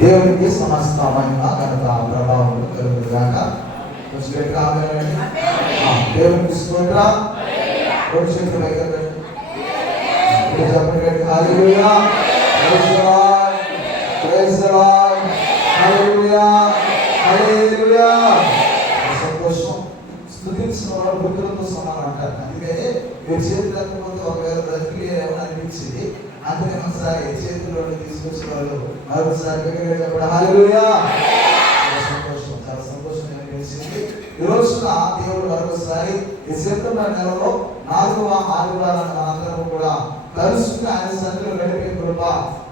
దేవునికి సమస్త మహిమ ఘనత ప్రభావం కలుగుగాక. దేవునికి స్తోత్రం. రెండు చేతులు పైకి చెప్పండి. Hallelujah, praise the Lord, praise the Lord, hallelujah, hallelujah. సంతోషం. స్తుతించిన వారు మృతులతో సమానం అంటారు. అందుకే మీరు చేతులు లేకపోతే ఒకవేళ బ్రతికి ఏమైనా అనిపించింది. అందుకని ఒకసారి చేతుల్లో తీసుకొచ్చిన వాళ్ళు మరొకసారి చెప్పడం హల్లెలూయా. సంతోషం, చాలా సంతోషం అనిపించింది. ఈ రోజున దేవుడు మరొకసారి ఈ సెప్టెంబర్ నెలలో 4వ ఆదివారాన్ని మనందరం కూడా కలుసుకుని ఆయన సన్నిధిలో గడిపే కృప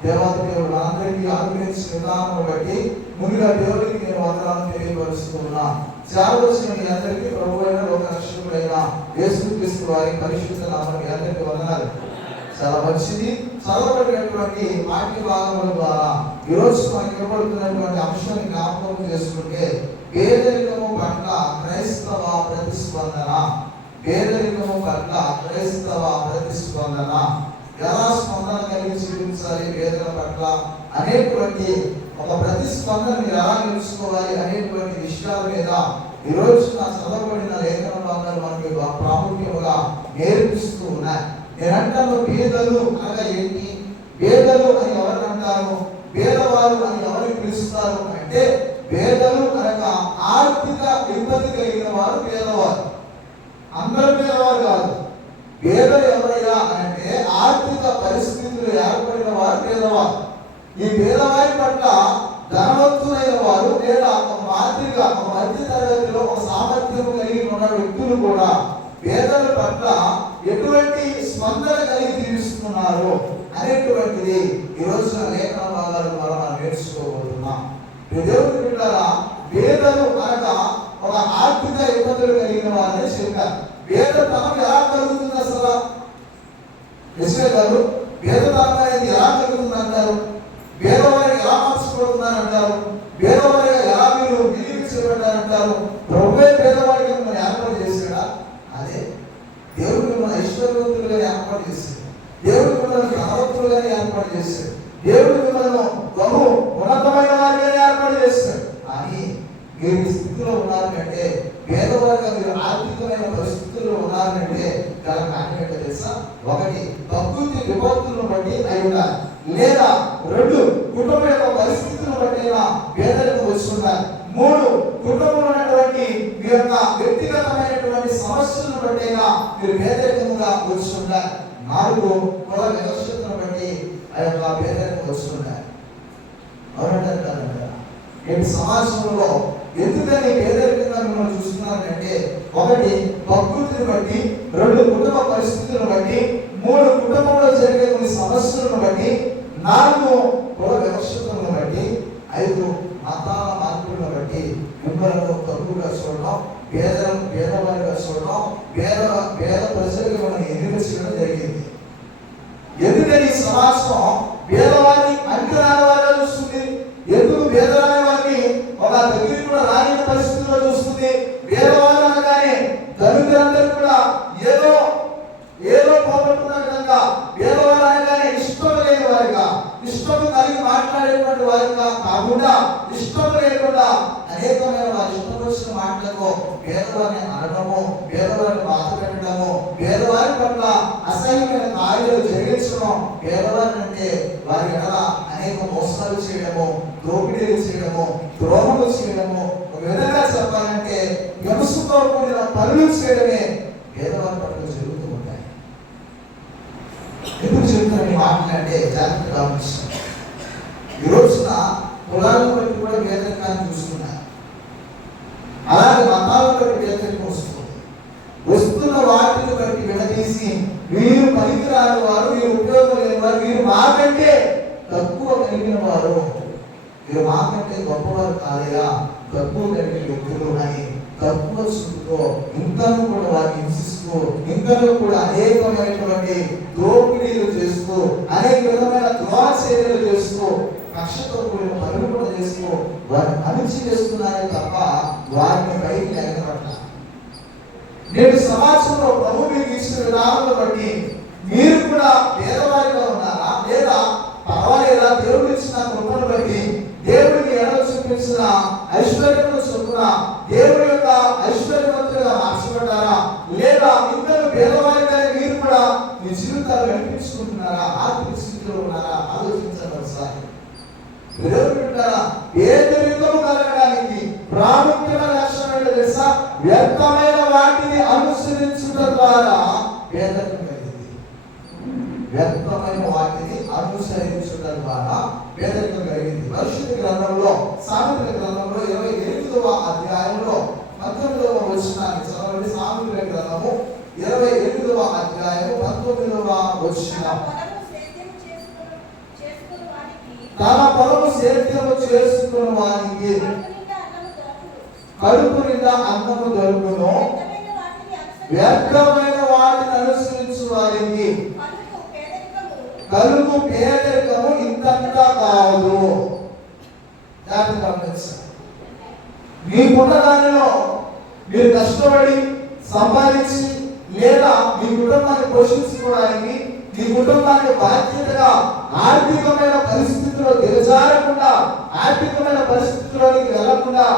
దేవాది దేవుడు మనందరికీ అనుగ్రహించిన విధానం బట్టి ముందుగా దేవుడికి నేను వందనాలను తెలియపరుస్తున్నా. సేవకొచ్చిన మీ అందరికీ ప్రభు అయిన లోక రక్షకుడైన యేసుక్రీస్తు వారి పరిశుద్ధ నామమున మీ అందరికీ వందనాలు. చాలా మంచిది. చదవబడినటువంటి వాక్య భాగముల ద్వారా ఈ రోజు మనకి ఇవ్వబడుతున్నటువంటి అంశాన్ని జ్ఞాపకం చేసుకుంటే పేదరికము పట్ల క్రైస్తవ ప్రతిస్పందన. పేదరికము పట్ల క్రైస్తవ ప్రతిస్పందన. ఎలా స్పందన కలిగి చూపించాలి పేదల పట్ల అనేటువంటి ఒక ప్రతిస్పందన మీరు ఎలా తెలుసుకోవాలి అనేటువంటి విషయాల మీద ఈ రోజు చదవబడిన లేఖన భాగాలు మనకి ప్రాముఖ్యముగా నేర్పిస్తూ ఉన్నాయి. నేనంటాను పేదలు అనగా ఏంటి? పేదలు అని ఎవరు అంటారు? పేదవారు అని ఎవరు పిలుస్తారు అంటే పేదలు అనగా ఆర్థిక ఇబ్బంది కలిగిన వారు పేదవారు. అందరూ పేదవారు కాదు. పేదలు ఎవరయ్యా అంటే ఆర్థిక పరిస్థితులు ఏర్పడిన వారు పేదవారు. ఈ పేదవారి పట్ల ధనవంతులైన వారు లేదా ఒక మాదిరిగా ఒక మధ్య తరగతిలో ఒక సామర్థ్యం కలిగి ఉన్న వ్యక్తులు కూడా పేదల పట్ల ఎటువంటి స్పందన కలిగి జీవిస్తున్నారు అనేటువంటిది ఈ రోజున లేఖన భాగాల ద్వారా మనం నేర్చుకోబోతున్నాం. దేవుని బిడ్డలారా, పేదలు అనగా ఒక ఆర్థిక ఇబ్బందులు కలిగిన వారని చెప్పారు. పేదతనం ఎలా కలుగుతుంది అసలు? యెషయా గారు పేదతనం అనేది ఎలా కలుగుతుంది అంటారు? పేదవారికి ఎలా మార్చుకోబోతున్నారు అంటారు? పేదవారిగా ఎలా మీరు నిరూపించబడ్డారంటారు? ప్రభువే పేదవారికి మిమ్మల్ని ఏర్పాటు చేశాడా? అదే దేవుడు మిమ్మల్ని ఐశ్వర్యవంతులుగా ఏర్పాటు చేశాడు. దేవుడు మిమ్మల్ని ధనవంతులుగా ఏర్పాటు చేశాడు. దేవుడు మిమ్మల్ని బహు ఉన్నతమైన వారిగా ఏర్పాటు చేస్తాడు. అని మీరు ఈ స్థితిలో ఉన్నారంటే, పేదవారిగా మీరు ఆర్థికమైన పరిస్థితుల్లో ఉన్నారంటే గల కారణం ఏంటో తెలుసా? ఒకటి, ప్రకృతి విపత్తులను బట్టి అయి ఉండాలి. లేదా రెండు, కుటుంబ యొక్క పరిస్థితులను బట్టి పేదలకు వచ్చి ఉండాలి. మూడు, కుటుంబంలో ఉన్నటువంటి మీ యొక్క వ్యక్తిగతమైనటువంటి సమస్యలను బట్టి మీరు పేదరికంగా వచ్చి ఉండాలి. నాలుగు, కుల వివక్షతను బట్టి ఆ యొక్క పేదరికం వచ్చి ఉండాలి. అవునంటారు కాదంటారా? ఈ సమాజంలో ఎందుకని పేదరికంగా మిమ్మల్ని చూస్తున్నారంటే, ఒకటి ప్రకృతిని బట్టి, రెండు కుటుంబ పరిస్థితులను బట్టి, మూడు కుటుంబంలో జరిగే కొన్ని సమస్యలను బట్టి, నాలుగు కుల వివక్షతలను బట్టి, ఐదు మతాల మార్పులను బట్టి మిమ్మల్ని తక్కువగా చూడడం, పేదవారిగా చూడడం, పేద ప్రజలకు మనం ఎన్నిక చేయడం జరిగింది. ఎందుకని సమాజం పేదవారిని అంటరాని వారిగా చూస్తుంది? ఎందుకు పేదరాని వారిని ఒక దగ్గర కూడా రాని పరిస్థితుల్లో చూస్తుంది? పేదవారు అనగానే దళితులందరూ కూడా ఏదో పోగొట్టుకున్న విధంగా పేదవారు అనగానే ఇష్టం లేని వారిగా, ఇష్టం కలిగి మాట్లాడేటువంటి వారిగా కాకుండా, ఇష్టం లేకుండా అనేకమైన వారి ఇష్టం వచ్చిన మాటలతో పేదవారిని అనడము, పేదవారిని బాధ పెట్టడము, పేదవారి పట్ల అసహ్యమైన కార్యాలు జరిగించడం, పేదవారిని అంటే వారి ఎలా అనేక మోసాలు చేయడము, దోపిడీలు చేయడము, ద్రోహములు చేయడము, ఒక విధంగా చెప్పాలంటే వ్యవస్థతో కూడిన పనులు చేయడమే పేదవారి పట్ల జరుగుతూ ఉంటాయి. ఎందుకు చెప్తున్న మాటలంటే జాగ్రత్తగా గమనిస్తాం. ఈ రోజున కులాలను బట్టి కూడా పేదరికాన్ని చూస్తున్నారు. అలాగే మతాలను బట్టి పేదరికం వస్తుంది. వస్తున్న వాటిని బట్టి విడదీసి వీరు పనికిరాని వారు, వీరు ఉపయోగం లేని వారు, వీరు మాకంటే తక్కువ కలిగిన వారు, వీరు మాకంటే గొప్పవారు కాదయా, తక్కువ కలిగిన వ్యక్తులు అని తక్కువ చూపుతో ఇంకనూ కూడా వారిని హింసిస్తూ, ఇంకనూ కూడా అనేకమైనటువంటి దోపిడీలు చేస్తూ, అనేక విధమైన ద్రోహచర్యలు చేస్తూ, కక్షతో కూడిన పనులు కూడా చేస్తూ వారిని అణిచి చేస్తున్నారే తప్ప వారిని పైకి ఎగరబట్టాలి. నేడు సమాజంలో ప్రభు మీకు ఇచ్చిన విధానాలను బట్టి మీరు కూడా పేదవారిగా ఉన్నారా? లేదా పర్వాలేదా? దేవుడు ఇచ్చిన కృపను బట్టి దేవుడు అనుగ్రహించిన ఐశ్వర్యము చొప్పున దేవుని యొక్క ఐశ్వర్యవంతులుగా మార్చబడ్డారా, లేదా ఇద్దరు పేదవారిగా మీరు కూడా మీ జీవితాలు నడిపించుకుంటున్నారా, ఆర్థిక స్థితిలో ఉన్నారా ఆలోచించండి ఒకసారి. పేదరికము కలగడానికి ప్రాముఖ్యమైన లక్షణం ఏంటో తెలుసా? వ్యర్థమైన వాటిని అనుసరించుట ద్వారా పేదరికం కలిగింది. వ్యర్థమైన వాటిని అనుసరించుట ద్వారా పేదరికం కలిగింది. పరిశుద్ధ గ్రంథంలో సామెతల గ్రంథంలో 28వ అధ్యాయంలో 19వ వచనాన్ని చదవండి. సామెతల గ్రంథము 28వ అధ్యాయం 19వ వచనం. తన పొలము సేద్యము చేసుకున్న వానికి కడుపు నిండా అన్నము దొరుకును, వ్యర్థమైన వాటిని అనుసరించు వారికి కలుగు పేదరికము ఇంతంతా కాదు. జాగ్రత్త గమనించండి. మీకున్న దానిలో మీరు కష్టపడి సంపాదించి లేదా మీ కుటుంబాన్ని పోషించుకోవడానికి, మీ కుటుంబానికి బాధ్యతగా ఆర్థికమైన పరిస్థితుల్లో దిగజారకుండా, ఆర్థికమైన పరిస్థితుల్లోకి వెళ్లకుండా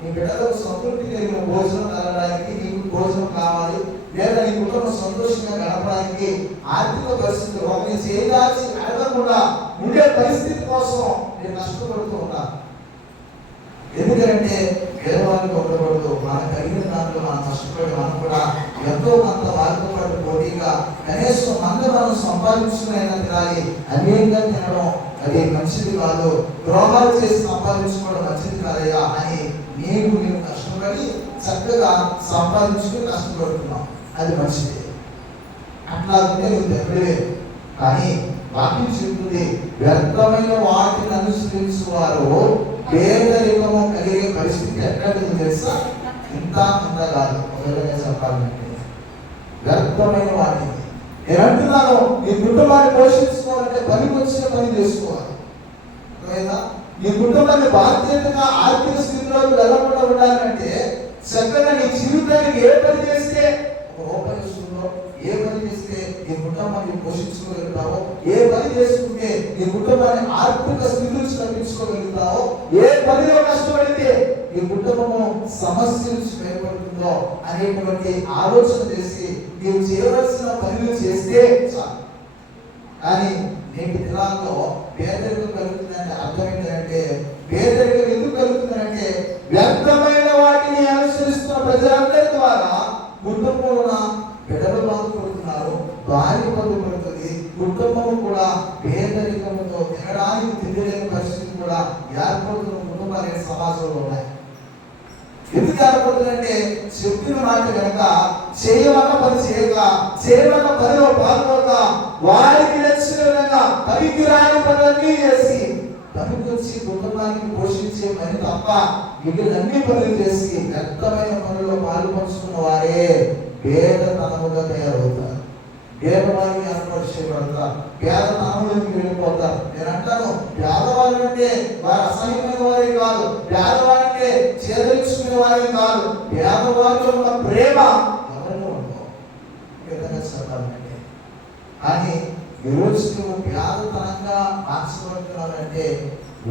నీ బిడ్డలకు సంతృప్తి కలిగిన భోజనం కలగడానికి నీకు భోజనం కావాలి, లేదా నీ కుటుంబం సంతోషంగా గడపడానికి ఆర్థిక పరిస్థితులు ఒకరిని చేయాల్సి అడగకుండా ఉండే పరిస్థితి కోసం నేను కష్టపడుతూ ఉన్నాను. ఎందుకంటే పేదవాళ్ళకి ఉండకూడదు. మనకు కలిగిన దాంట్లో మనం కష్టపడి మనం కూడా ఎంతో కొంత వారితో పాటు పోటీగా కనీసం మనం సంపాదించుకునైనా తినాలి. అన్యంగా తినడం అది మంచిది కాదు, ద్రోహాలు చేసి సంపాదించుకోవడం మంచిది కాదయ్యా అని మేము కష్టపడి చక్కగా సంపాదించుకుని కష్టపడుతున్నాం, అది మంచిది. అట్లా ఉంటే నువ్వు దెబ్బలే. కానీ వాక్యం చెబుతుంది, వ్యర్థమైన వాటిని అనుసరించువారు పేదరికము కలిగే పరిస్థితి ఎక్కడికి తెలుసా? ఇంత కాదు. ఒకవేళ చెప్పాలంటే వ్యర్థమైన వాటిని నేను అంటున్నాను, నీ కుటుంబాన్ని పోషించుకోవాలంటే పనికి వచ్చిన పని చేసుకోవాలి. నీ కుటుంబాన్ని బాధ్యతగా ఆర్థిక స్థితిలోకి వెళ్ళకుండా ఉండాలంటే చక్కగా నీ జీవితానికి ఏ పని చేస్తే ఒక రూపాయి వస్తుందో, ఏ పని చేస్తే నీ కుటుంబాన్ని పోషించుకోగలుగుతావో, ఏ పని చేసుకుంటే నీ కుటుంబాన్ని ఆర్థిక స్థితి నుంచి తప్పించుకోగలుగుతావో, ఏ పనిలో కష్టపడితే నీ కుటుంబము సమస్య నుంచి బయటపడుతుందో అనేటువంటి ఆలోచన చేసి నీవు చేయవలసిన పనులు చేస్తే చాలు. కానీ నేటి దినాల్లో పేదరికం కలుగుతుందంటే అర్థం ఏంటంటే, పేదరికం ఎందుకు కలుగుతుందంటే వ్యర్థమైన వాటిని అనుసరిస్తున్న ప్రజలందరి ద్వారా కుటుంబంలో బిడ్డలు బాధపడుతున్నారు, భార్య బాధపడుతుంది, కుటుంబం కూడా పేదరికంతో తినడానికి తినలేని పరిస్థితి కూడా ఏర్పడుతున్న కుటుంబాలు సమాజంలో ఉన్నాయి. ఎందుకు ఏర్పడుతుందంటే చెప్పిన మాట కనుక చేయవన్న పని చేయక, చేయవన్న పనిలో పాల్గొక, వారికి నచ్చిన విధంగా పనికి రాని పనులన్నీ చేసి పనికి వచ్చి కుటుంబానికి పోషించే పని తప్ప మిగిలిన అన్ని పనులు చేసి వ్యర్థమైన పనుల్లో పాల్పంచుకున్న వారే పేదతనముగా తయారవుతారు, పేదవారికి ఏర్పరచబడతారు, పేదతనంలోకి వెళ్ళిపోతారు. నేను అంటాను, పేదవాళ్ళు అంటే వారు అసహ్యమైన వారే కాదు, పేదవాళ్ళు అంటే చేదరించుకునే వారే కాదు, పేదవాళ్ళు ఉన్న ప్రేమ ఎవరిలో ఉండవు. విధంగా చెప్పాలంటే కానీ ఈరోజు నువ్వు పేదతనంగా మార్చబడుతున్నావంటే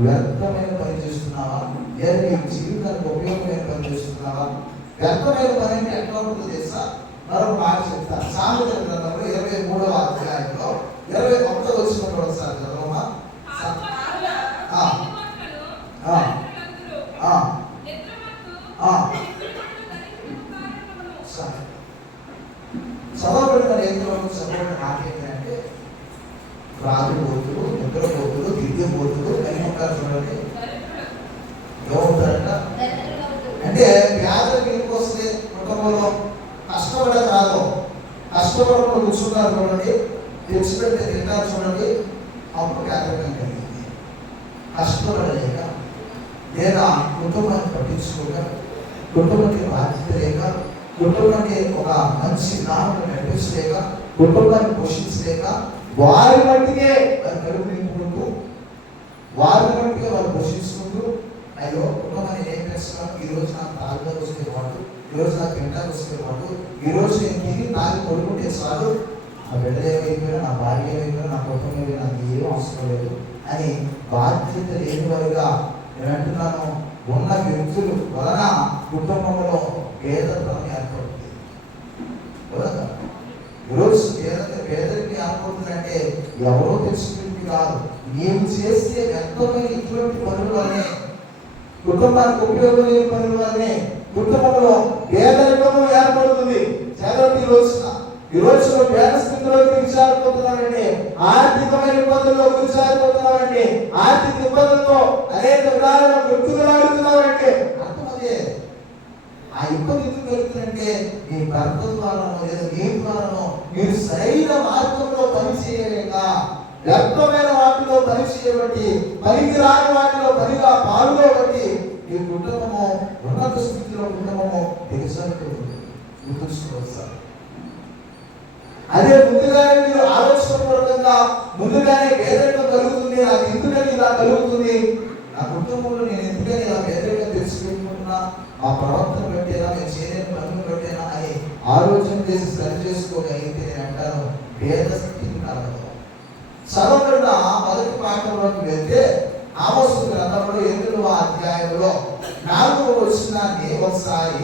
వ్యర్థమైన పని చేస్తున్నావా, లేదా నీ జీవితానికి ఉపయోగమైన పని చేస్తున్నావా? వ్యర్థమైన పని అంటే ఎట్లా ఉంటుంది తెలుసా? మరొక మాట చెప్తాను. సామెతల గ్రంథంలో 23వ అధ్యాయంలో 21వ వచనంలో ఒకసారి చదవమా. చదవబడిన ఎంతవరకు చదవబడిన మాట ఏంటంటే రాజుపోతులు, నిద్రపోతులు, దిద్యపోతులు కలిగి ఉంటారు. చూడండి ఏమవుతారంట అంటే పేదలకు ఎందుకు వస్తే కుటుంబంలో కష్టపడే కాదు, కష్టపడకుండా కూర్చున్నారు చూడండి, తెచ్చిపెడితే తింటారు చూడండి, అప్పుడు పేదరికం కలిగింది. కష్టపడలేక లేదా కుటుంబాన్ని పట్టించుకోక, కుటుంబానికి బాధ్యత లేక, కుటుంబాన్ని ఒక మంచి నామం నడిపించలేక, కుటుంబాన్ని పోషించలేక వారి మట్టికే వారి కడుపు నింపుకుంటూ, వారి మట్టికే వారు పోషించుకుంటూ, అయ్యో కుటుంబాన్ని ఏం చేస్తున్నాను, ఈరోజు నాకు తాగుదారు వస్తే వాడు, ఈరోజు నాకు తింటారు వస్తే వాడు, ఈరోజు నేను తిని నాకు కొడుకుంటే చాలు, నా బిడ్డ ఏమైపోయినా, నా భార్య ఏమైపోయినా, నా కుటుంబం ఏమైనా నాకు ఏం అవసరం లేదు అని బాధ్యత లేని వారుగా నేను అంటున్నాను. ఉన్న వ్యక్తులు వలన కుటుంబంలో పేదతనం ఏర్పడుతుంది. ఈరోజు పేదరికి ఏర్పడుతుందంటే ఎవరో తెలుసుకుంది కాదు, నీవు చేస్తే వ్యక్తమైన ఇటువంటి పనుల వల్లనే, కుటుంబానికి ఉపయోగం లేని పనుల వల్లనే కుటుంబంలో పేదరికము ఏర్పడుతుంది. చదవండి, ఈ రోజున పేద స్థితిలో దిగజారిపోతున్నారంటే, ఆర్థికమైన ఇబ్బందుల్లో దిగజారిపోతున్నారంటే, ఆర్థిక ఇబ్బందులతో అనేక విధాలుగా గుర్తులాడుతున్నారంటే అర్థమదే. ఆ ఇబ్బంది ఎందుకు కలుగుతుందంటే మీ భర్త ద్వారానో లేదా మీ ద్వారానో మీరు సరైన మార్గంలో పనిచేయలేక, వ్యర్థమైన వాటిలో పని చేయబట్టి, పనికి రాని వాటిలో పనిగా పాల్గొబట్టి ఈ కుటుంబము ఉన్నత స్థితిలో కుటుంబము దిగజారిపోతుంది. గుర్తుంచుకోవాలి సార్. అదే ముందుగానే మీరు ఆలోచనపూర్వకంగా ముందుగానే పేదరికం కలుగుతుంది, నాకు ఎందుకని ఇలా కలుగుతుంది, నా కుటుంబంలో నేను ఎందుకని ఇలా పేదరికం తెలుసుకుంటున్నా, ఆ ప్రవర్తన పెట్టేనా, నేను చేయలేని పనులు పెట్టేనా అని ఆలోచన చేసి సరి చేసుకోగలిగితే నేను అంటాను పేద స్థితికి కాదు. చదవబడిన మొదటి పాఠంలోకి వెళ్తే ఆమోసు గ్రంథంలో 8వ అధ్యాయంలో 4వ వచనాన్ని ఒకసారి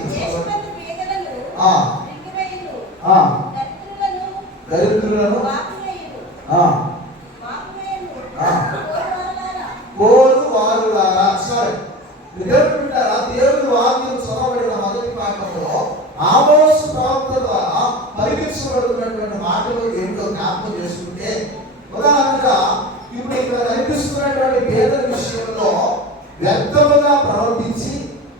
దరిద్రులను కోరు వారులారా. సారీ, దేవుని వాక్యం చదవబడిన మొదటి పాఠంలో ఆమోసు ప్రవక్త ద్వారా పరిగణించబడుతున్నటువంటి మాటలు ఏమిటో జ్ఞాపకం చేసుకుంటే, ఉదాహరణగా ఇప్పుడు ఇక్కడ కనిపిస్తున్నటువంటి పేద విషయంలో వ్యర్థముగా ప్రవర్తించి,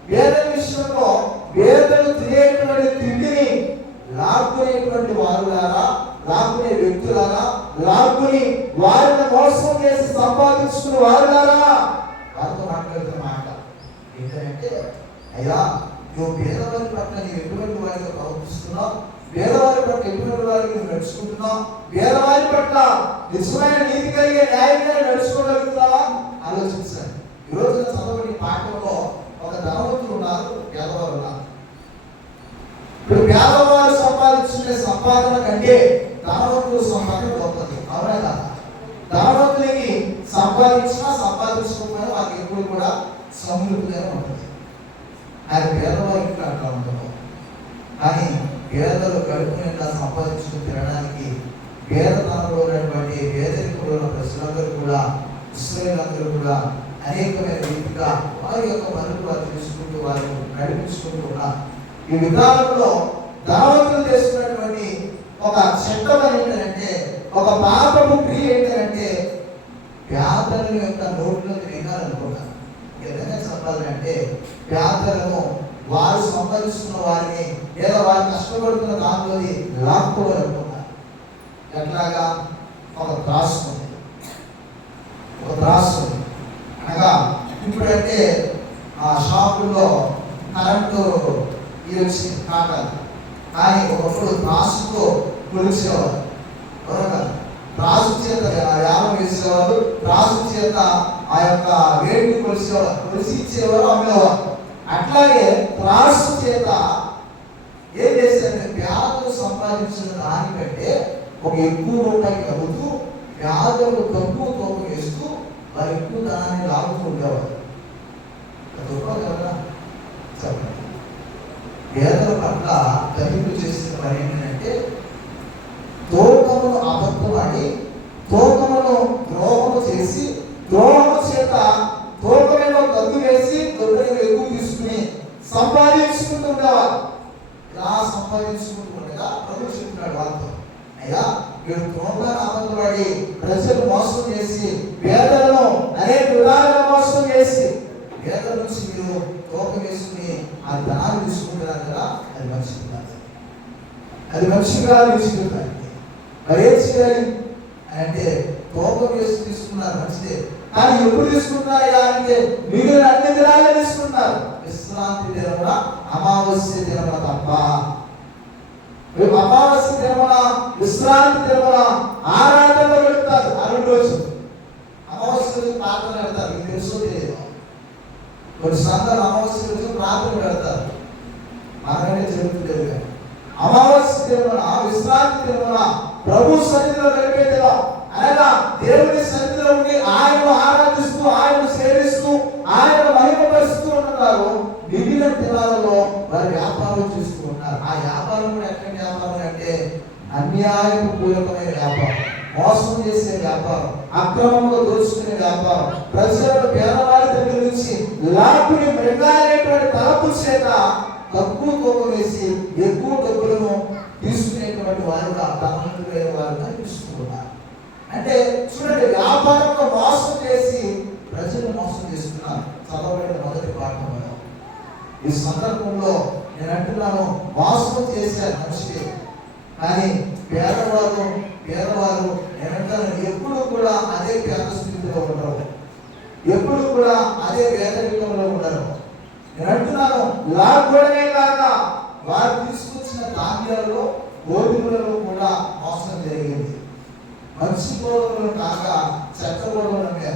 పేద విషయంలో పేదలు తినేటువంటి తిండిని లాక్కునేటువంటి వారులారా, లాక్కునే వ్యక్తులారా, లాక్కుని వారిని మోసం చేసి సంపాదించుకునే వారులారా, వారితో మాట్లాడుతున్న మాట ఏంటంటే, అయ్యా నువ్వు పేదవారి పట్ల నీవు ఎటువంటి వారిగా ప్రవర్తిస్తున్నావు, పేదవారి పట్ల ఎటువంటి వారికి నువ్వు నడుచుకుంటున్నావు, పేదవారి పట్ల నిజమైన నీతి కలిగే న్యాయంగా నడుచుకోగలుగుతావా ఆలోచించాలి. ఈ రోజు చదవని పాఠంలో ఒక ధనవంతులు ఉన్నారు, పేదవారు ఉన్నారు. ఇప్పుడు పేదవారు సంపాదించుకునే సంపాదన కంటే ధనవంతుల సంపాదన గొప్పది, అవునా కదా? ధనవంతులకి సంపాదించినా సంపాదించకపోయినా వాళ్ళకి ఎప్పుడు కూడా సమృద్ధిగానే ఉంటుంది. అది పేదవారికి అట్లా ఉండదు. కానీ పేదలు కడుపు నిండా సంపాదించుకుని తినడానికి పేదతనంలో ఉన్నటువంటి పేదరికంలో ఉన్న ప్రజలందరూ కూడా, ఇశ్రాయేలీయులందరూ కూడా అనేకమైన రీతిగా వారి యొక్క పనులు వారు తీసుకుంటూ వారు నడిపించుకుంటూ ఉన్నారు. ఈ విధానంలో ధనవంతులు చేస్తున్నటువంటి ఒక చట్టం ఏంటంటే, ఒక పాపపు క్రియ ఏంటంటే, పేదల యొక్క నోట్లోకి వినాలనుకున్నారు. ఏదైనా చెప్పాలంటే పేదలను వారు సంపాదిస్తున్న వారిని లేదా వారు కష్టపడుతున్న దానిలోని లాక్కోవాలనుకున్నారు. ఎట్లాగా? ఒక త్రాసు ఉంది, ఒక త్రాసు ఉంది అనగా ఇప్పుడంటే ఆ షాపుల్లో కరెంటు ఇది వచ్చింది కాటాలు, కానీ ఒకప్పుడు త్రాసుతో కొలిచేవారు. త్రాసు చేత యాభై వేసేవారు, త్రాసు చేత ఆ యొక్క వేడిని కొలిసేవారు, కొలిసి ఇచ్చేవారు, అమ్మేవారు. అట్లాగే త్రాసు చేత ఏం చేశారంటే పేదలు సంపాదించిన దానికంటే ఒక ఎక్కువ రూపాయికి అమ్ముతూ పేదలు తక్కువ తోపు వేస్తూ వారు ఎక్కువ ధనాన్ని లాగుతూ ఉండేవారు. కదా చెప్పండి. పేదల పట్ల దళితులు చేసిన పని ఏంటంటే తోకమును అబద్ధమాడి, తోకమును ద్రోహము చేసి, ద్రోహము చేత తోకమేమో గద్దు వేసి దొడ్డని ఎక్కువ తీసుకుని సంపాదించుకుంటూ ఉండేవారు. ఇలా సంపాదించుకుంటూ ఉండగా ప్రభు చెప్తున్నాడు వాళ్ళతో, అయ్యా మీరు తోకను అబద్ధపడి ప్రజలు మోసం చేసి, పేదలను అనేక విధాలుగా మోసం చేసి, పేదల నుంచి మీరు తోక వేసుకుని ఆ ధనాన్ని తీసుకుంటున్నారు కదా, అది మంచిది కాదు, అది మంచిగా తీసుకుంటారు. మరి ఏం చేయాలి అంటే తోక వేసి తీసుకున్నారు మంచిదే, కానీ ఎప్పుడు తీసుకుంటున్నారు ఇలా అంటే మిగిలిన అన్ని దినాలే తీసుకుంటున్నారు. విశ్రాంతి దినమున, అమావాస్య దినమున తప్ప. అమావాస్య దినమున, విశ్రాంతి దినమున ఆరాధనలో పెడతారు. ఆ 2 రోజులు అమావాస్య రోజు ప్రార్థన పెడతారు. మీకు తెలుసో తెలియదు, కొన్ని సంఘాలు అమావాస్య రోజు ప్రార్థన పెడతారు, మనకంటే జరుగుతుంది. అమావాస్య దినమున, విశ్రాంతి దినమున ప్రభు సన్నిధిలో గడిపే దినం అనగా దేవుని సన్నిధిలో ఉండి ఆయనను ఆరాధిస్తూ, ఆయనను సేవిస్తూ, ఆయన మహిమపరుస్తూ ఉన్న చేసే వ్యాపారం, అక్రమంగా దోచుకునే వ్యాపారం, ప్రజలను పేదవారి దగ్గర నుంచి లాక్కుని మృగాలనేటువంటి తలపు చేత తక్కువ కోపం వేసి ఎక్కువ డబ్బులను తీసుకునేటువంటి వారుగా ధనవంతులైన వారు కనిపిస్తున్నారు. అంటే చూడండి, వ్యాపారంలో మోసం చేసి ప్రజలు మోసం చేస్తున్నారు. చదవబడిన మొదటి పాఠంలో ఈ సందర్భంలో నేను అంటున్నాను, మోసం చేసే మనిషి కానీ పేదవారు నేనంటాను ఎప్పుడు కూడా అదే పేద స్థితిలో ఉండరు, ఎప్పుడు కూడా అదే పేదరికంలో ఉండరు. నేను అంటున్నాను, లాక్కోవడమే కాక వారు తీసుకొచ్చిన ధాన్యాలలో గోధుమలలో కూడా మోసం జరిగింది. మంచి గోధుమలు కాక చెత్త గోధుమలమే.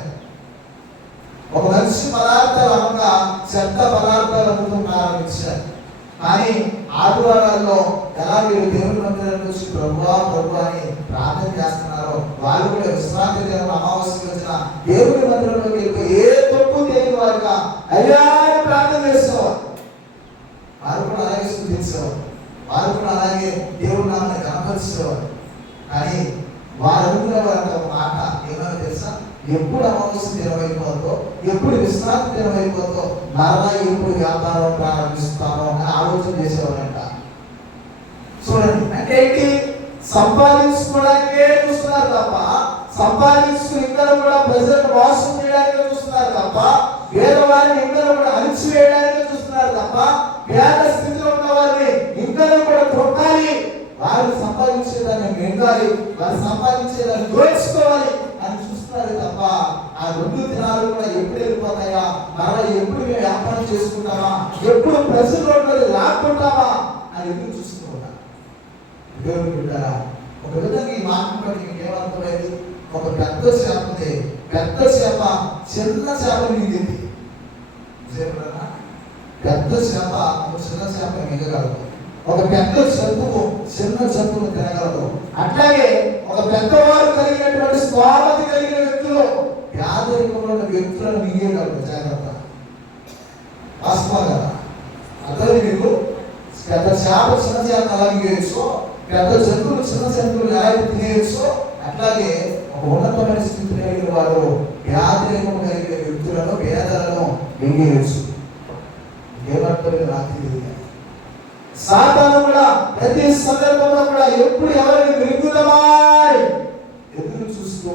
ఒక మంచి పదార్థాలు అనగా చెత్త పదార్థాలు అమ్ముతూ ప్రారంభించారు. కానీ ఆదివారాల్లో ఎలా మీరు దేవుని మందిరానికి వచ్చి ప్రభువా అని ప్రార్థన చేస్తున్నారో, వాళ్ళు కూడా విశ్రాంతి దినం అమావాస్యకి వచ్చిన దేవుని మందిరంలోకి వెళ్ళిపోయి ఏ తప్పు తెలియని వారుగా అయ్యా ప్రార్థన చేసేవారు. వారు కూడా అలాగే స్తుతించేవారు, వారు కూడా అలాగే దేవుని నామాన్ని కనపరిచేవారు. కానీ వారు అనుకునేవారు ఒక మాట ఏమైనా తెలుసా, ఎప్పుడు అమావాస్య దినం అయిపోతుందో, ఎప్పుడు విశ్రాంతి దినం అయిపోతుందో, మరలా ఎప్పుడు వ్యాపారం ప్రారంభిస్తామో అని ఆలోచన చేసేవారంట. చూడండి, అంటే ఏంటి, సంపాదించుకోవడానికే చూస్తున్నారు తప్ప, సంపాదించుకుని ఇంకా కూడా ప్రజలను మోసం చేయడానికే చూస్తున్నారు తప్ప, పేదవారిని ఇంకా కూడా అణిచివేయడానికే చూస్తున్నారు తప్ప, పేద స్థితిలో ఉన్న వారిని ఇంకా కూడా తొక్కాలి, వారు సంపాదించేదాన్ని మెంగాలి, వారు సంపాదించేదాన్ని దోచుకోవాలి అని చూస్తున్నారు తప్ప, ఆ 2 దినాలు కూడా ఎప్పుడు వెళ్ళిపోతాయా, మరలా ఎప్పుడు మేము వ్యాపారం చేసుకుంటామా, ఎప్పుడు ప్రజల్లో లాక్కుంటామా అని ఎదురు చూస్తూ ఉంటారు. దేవుడు బిడ్డలారా, ఒక విధంగా ఈ మాట బట్టి మీకు ఏమర్థమైంది, ఒక పెద్ద చేప ఉంది, పెద్ద చేప చిన్న చేప మింగింది. పెద్ద చేప చిన్న చేప మింగగలదు, ఒక పెద్ద జంతువు చిన్న జంతువును తినగలదు. అట్లాగే ఒక పెద్దవారు కలిగినటువంటి స్వామతి కలిగిన వ్యక్తులు పేదరికంలో ఉన్న వ్యక్తులను మింగేయగలరు. జాగ్రత్త, వాస్తవం కదా. అదే మీకు పెద్ద చేప చిన్న చేప ఎలా మింగేయచ్చు, పెద్ద జంతువులు చిన్న జంతువులు ఎలా తినేయచ్చు, అట్లాగే ఒక ఉన్నతమైన స్థితి కలిగిన వారు పేదరికం కలిగిన వ్యక్తులను పేదలను మింగేయచ్చు. ఏమంటారు నాకు తెలియదు. సాతాను కూడా ప్రతి సందర్భంలో కూడా ఎప్పుడు ఎవరిని మృంగుదమా ఎదురు చూస్తూ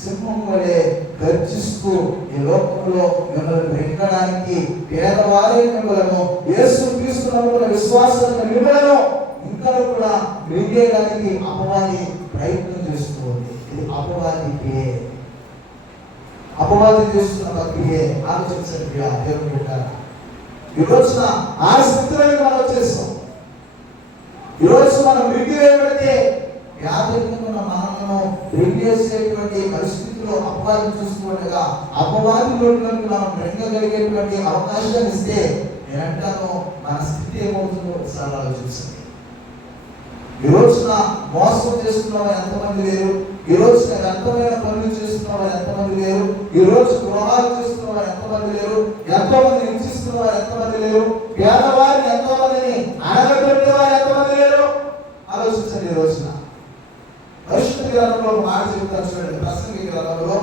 సింహం వలె గర్జిస్తూ ఈ లోకంలో మిమ్మల్ని మృంగడానికి, పేదవారి మిమ్మలను యేసుక్రీస్తు నమ్ముకున్న విశ్వాసాలను మిమ్మలను ఇంకా కూడా మృంగేయడానికి అపవాది ప్రయత్నం చేస్తూ ఉంది. ఇది అపవాది చేస్తున్న ప్రక్రియ. ఆలోచించండి దేవుని బిడ్డలారా, ఈ రోజున ఆ స్థితిలోకి మనం వచ్చేస్తాం. ఈ రోజు మనం మృంగివేయబడితే పేదరికంగా మనలను మృంగేసేటువంటి పరిస్థితిలో అపవాదం చూస్తుండగా అపవాది లోటులకు మనం మృంగగలిగేటువంటి అవకాశాన్ని ఇస్తే నేనంటాను మన స్థితి ఏమవుతుందో ఒకసారి ఆలోచించండి. ఈ రోజున మోసం చేస్తున్న వారు ఎంతమంది లేరు, ఈ రోజున వ్యర్థమైన పనులు చేస్తున్న వారు ఎంతమంది లేరు, ఈ రోజు గృహాలు చేస్తున్న వారు ఎంతమంది లేరు, ఎంతో మంది హింసిస్తున్న వారు ఎంతమంది లేరు, పేదవారిని ఎంతో మందిని అడగబెట్టే వారు ఎంతమంది లేరు. ఆలోచించండి. ఈ రోజున పరిశుద్ధ గ్రంథంలో ఒక మాట చెబుతాను చూడండి. ప్రసంగి గ్రంథంలో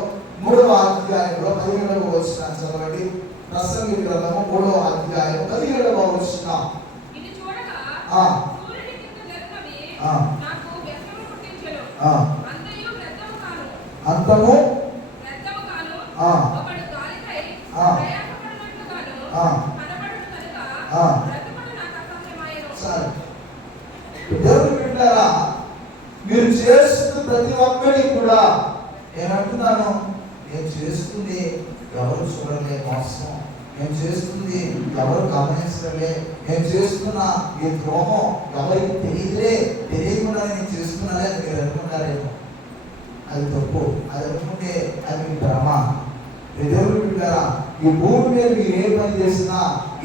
3వ అధ్యాయంలో 17వ వచనం చదవండి. ప్రసంగి గ్రంథము 3వ అధ్యాయం 17వ వచనం. అంతము దేవుని బిడ్డలారా, మీరు చేస్తున్న ప్రతి ఒక్కటి కూడా నేనంటున్నాను, నేను చేస్తుంది ఎవరు చూడలే మోసం, నేను చేస్తుంది ఎవరు గమనించలే, నేను చేస్తున్న ఈ ద్రోహం ఎవరికి తెలియకుండా నేను చేస్తున్నానే అని మీరు అనుకుంటారేమో. అది తప్పు. అది అనుకుంటే అది మీ భ్రమ. దేవుని బిడ్డలారా, ఈ భూమి మీద మీరు ఏ పని చేసినా,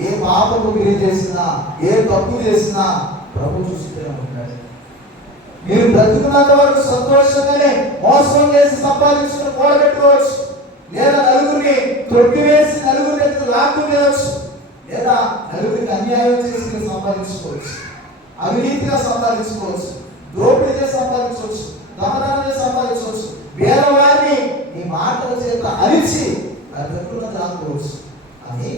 ఏ పాపము మీరు చేసినా, ఏ తప్పు చేసినా ప్రభు చూస్తూనే ఉంటాడు. మీరు బ్రతుకున్నంత వరకు సంతోషంగానే మోసం చేసి సంపాదించుకుని కూడబెట్టుకోవచ్చు, లేదా నలుగురిని తొక్కివేసి నలుగురిని లాక్కునేవచ్చు, లేదా నలుగురికి అన్యాయం చేసి సంపాదించుకోవచ్చు, అవినీతిగా సంపాదించుకోవచ్చు, దోపిడీ చేసి సంపాదించవచ్చు, దొంగతనం చేసి సంపాదించవచ్చు, పేదవారిని నీ మాటల చేత అరిచి వారి దగ్గర రాకపోవచ్చు. అని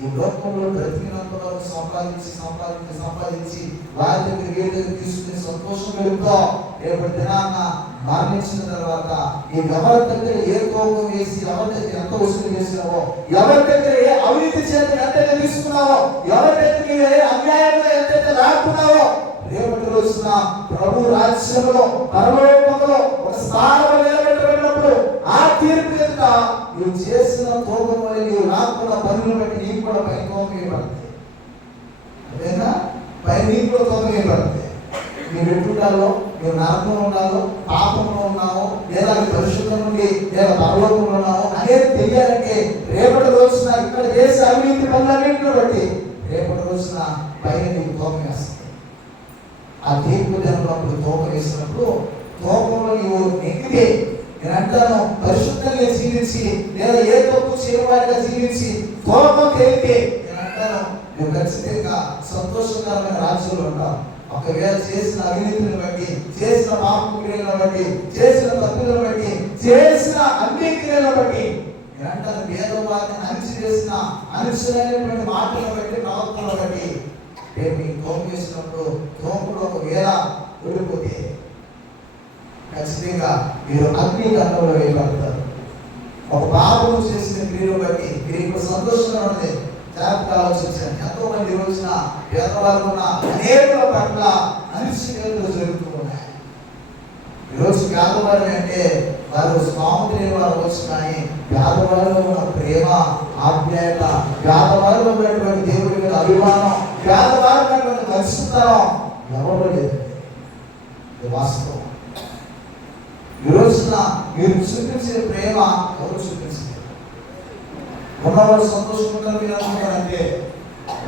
ఈ లోకంలో బ్రతికినంత వరకు సంపాదించి వారి దగ్గర ఏ దగ్గర తీసుకుని సంతోషం వెళ్తాం. రేపటి దినాన్న మరణించిన తర్వాత ఈ ఎవరి దగ్గర ఏ కోపం వేసి, ఎవరి దగ్గర ఎంత వసూలు చేసినావో, ఎవరి దగ్గర ఏ అవినీతి చేత ఎంతైతే తీసుకున్నావో, ఎవరి దగ్గర ఏ అన్యాయంగా ఎంతైతే రాకున్నావో, రేపటి రోజున ప్రభు రాజ్యంలో పరలోకంలో ఒక స్థానంలో నిలబెట్టబడినప్పుడు ఆ తీర్పు ఎదుట నువ్వు చేసిన కోపం వల్ల నీవు రాకున్న పనులు బట్టి నీకు కూడా పై కోపం వేయబడుతుంది. అదేనా పై నీకు కూడా కోపం వేయబడుతుంది. మీరు ఎట్లుండాలో, మీరు నరకంలో ఉండాలో, పాపంలో ఉన్నావో, లేదా పరిశుద్ధం నుండి లేదా పరలోకంలో ఉన్నావో అనేది తెలియాలంటే రేపటి రోజున ఇక్కడ చేసే అవినీతి పనులన్నింటిని బట్టి రేపటి రోజున పైన నీకు కోపం వేస్తుంది. ఆ తీర్పు దినప్పుడు తోకం వేసినప్పుడు తోకంలో నీవు నెగ్గితే, నేను అంటాను పరిశుద్ధంగా జీవించి లేదా ఏ తప్పు చేయవాడిగా జీవించి కోపం తేలితే, నేను అంటాను నువ్వు ఖచ్చితంగా సంతోషకరమైన రాజ్యంలో ఉంటావు. ఒకవేళ చేసిన అవినీతిని బట్టి, చేసిన పాప క్రియలను బట్టి, చేసిన తప్పులను బట్టి, చేసిన అన్ని క్రియలను బట్టి, నేను అంటాను పేదవారిని అనిశ్చితమైనటువంటి మాటలను బట్టి, ప్రవర్తనను బట్టి రేపు మీకు తోపు వేసినప్పుడు తోపుడు ఒకవేళ ఓడిపోతే ఖచ్చితంగా మీరు అగ్ని గంధంలో వేయబడతారు. ఒక పాపము చేసిన క్రియను బట్టి మీరు ఇప్పుడు సంతోషంగా ఉన్నది జాగ్రత్తగా ఆలోచించండి. ఎంతో మంది ఈ రోజున పేదవాళ్ళు ఉన్న అనేకుల పట్ల అనిశ్చితలు జరుగుతూ ఉన్నాయి. ఈరోజు పేదవాళ్ళు అంటే వారు స్వామి లేని వారు వచ్చు, కానీ పేదవాళ్ళలో ఉన్న ప్రేమ, ఆప్యాయత, పేదవాళ్ళలో ఉన్నటువంటి దేవుడి మీద అభిమానం, పేదవాళ్ళు ఉన్నటువంటి పరిశుద్ధం ఎవరో లేదు. ఇది వాస్తవం. ఈ రోజున మీరు చూపించే ప్రేమ ఎవరు చూపించలేదు. ఉన్నవాడు సంతోషంగా మీరు అనుకుంటారంటే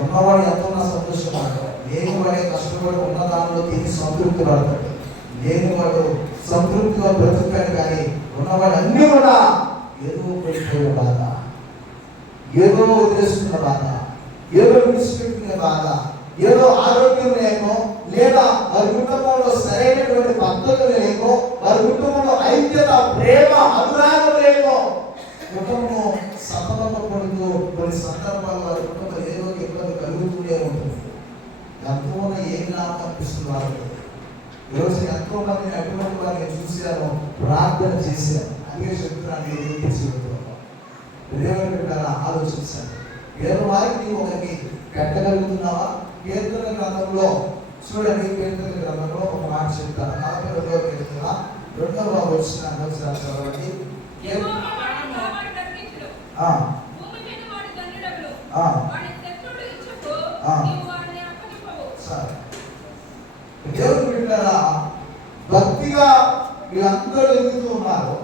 ఉన్నవాడు ఎంతన్నా సంతోషపడతాడు. లేనివాడే కష్టపడి ఉన్న దానిలో తిని సంతృప్తి పడతాడు. లేనివాడు సంతృప్తిగా బ్రతుకుతాడు. కానీ ఉన్నవాడు అన్ని కూడా ఏదో పడిపోయే బాధ, ఏదో వదిలేస్తున్న బాధ, ఏదో విడిచిపెట్టుకునే బాధ, ఏదో ఆరోగ్యం లేకో, లేదా వారి కుటుంబంలో సరైనటువంటి పద్ధతులు లేకో, వారి కుటుంబంలో ఐక్యత, ప్రేమ, అనురాగం లేకో కుటుంబం సతమతపడుతూ కొన్ని సందర్భాలు వారి కుటుంబం ఏదో ఇబ్బంది కలుగుతూనే ఉంటుంది. ఎంతో ఏమి లాభం అనిపిస్తుంది వాళ్ళకి. ఈరోజు ఎంతో మందిని అటువంటి వారిని చూశాను, ప్రార్థన చేశాను. అందుకే చెప్తున్నాను, ఏంటి చెబుతున్నాను, దేవుని ఆలోచించాను. ఏదో వారికి నీవు ఒకరికి పెట్టగలుగుతున్నావా? కీర్తన గ్రంథంలో చూడండి, కీర్తన గ్రంథంలో ఒక మాట చెప్తాను. 42వ కీర్తన 2వ వచనం చదవండి. దేవుడు బిడ్డలారా, భక్తిగా మీరందరూ ఎదుగుతూ ఉన్నారు.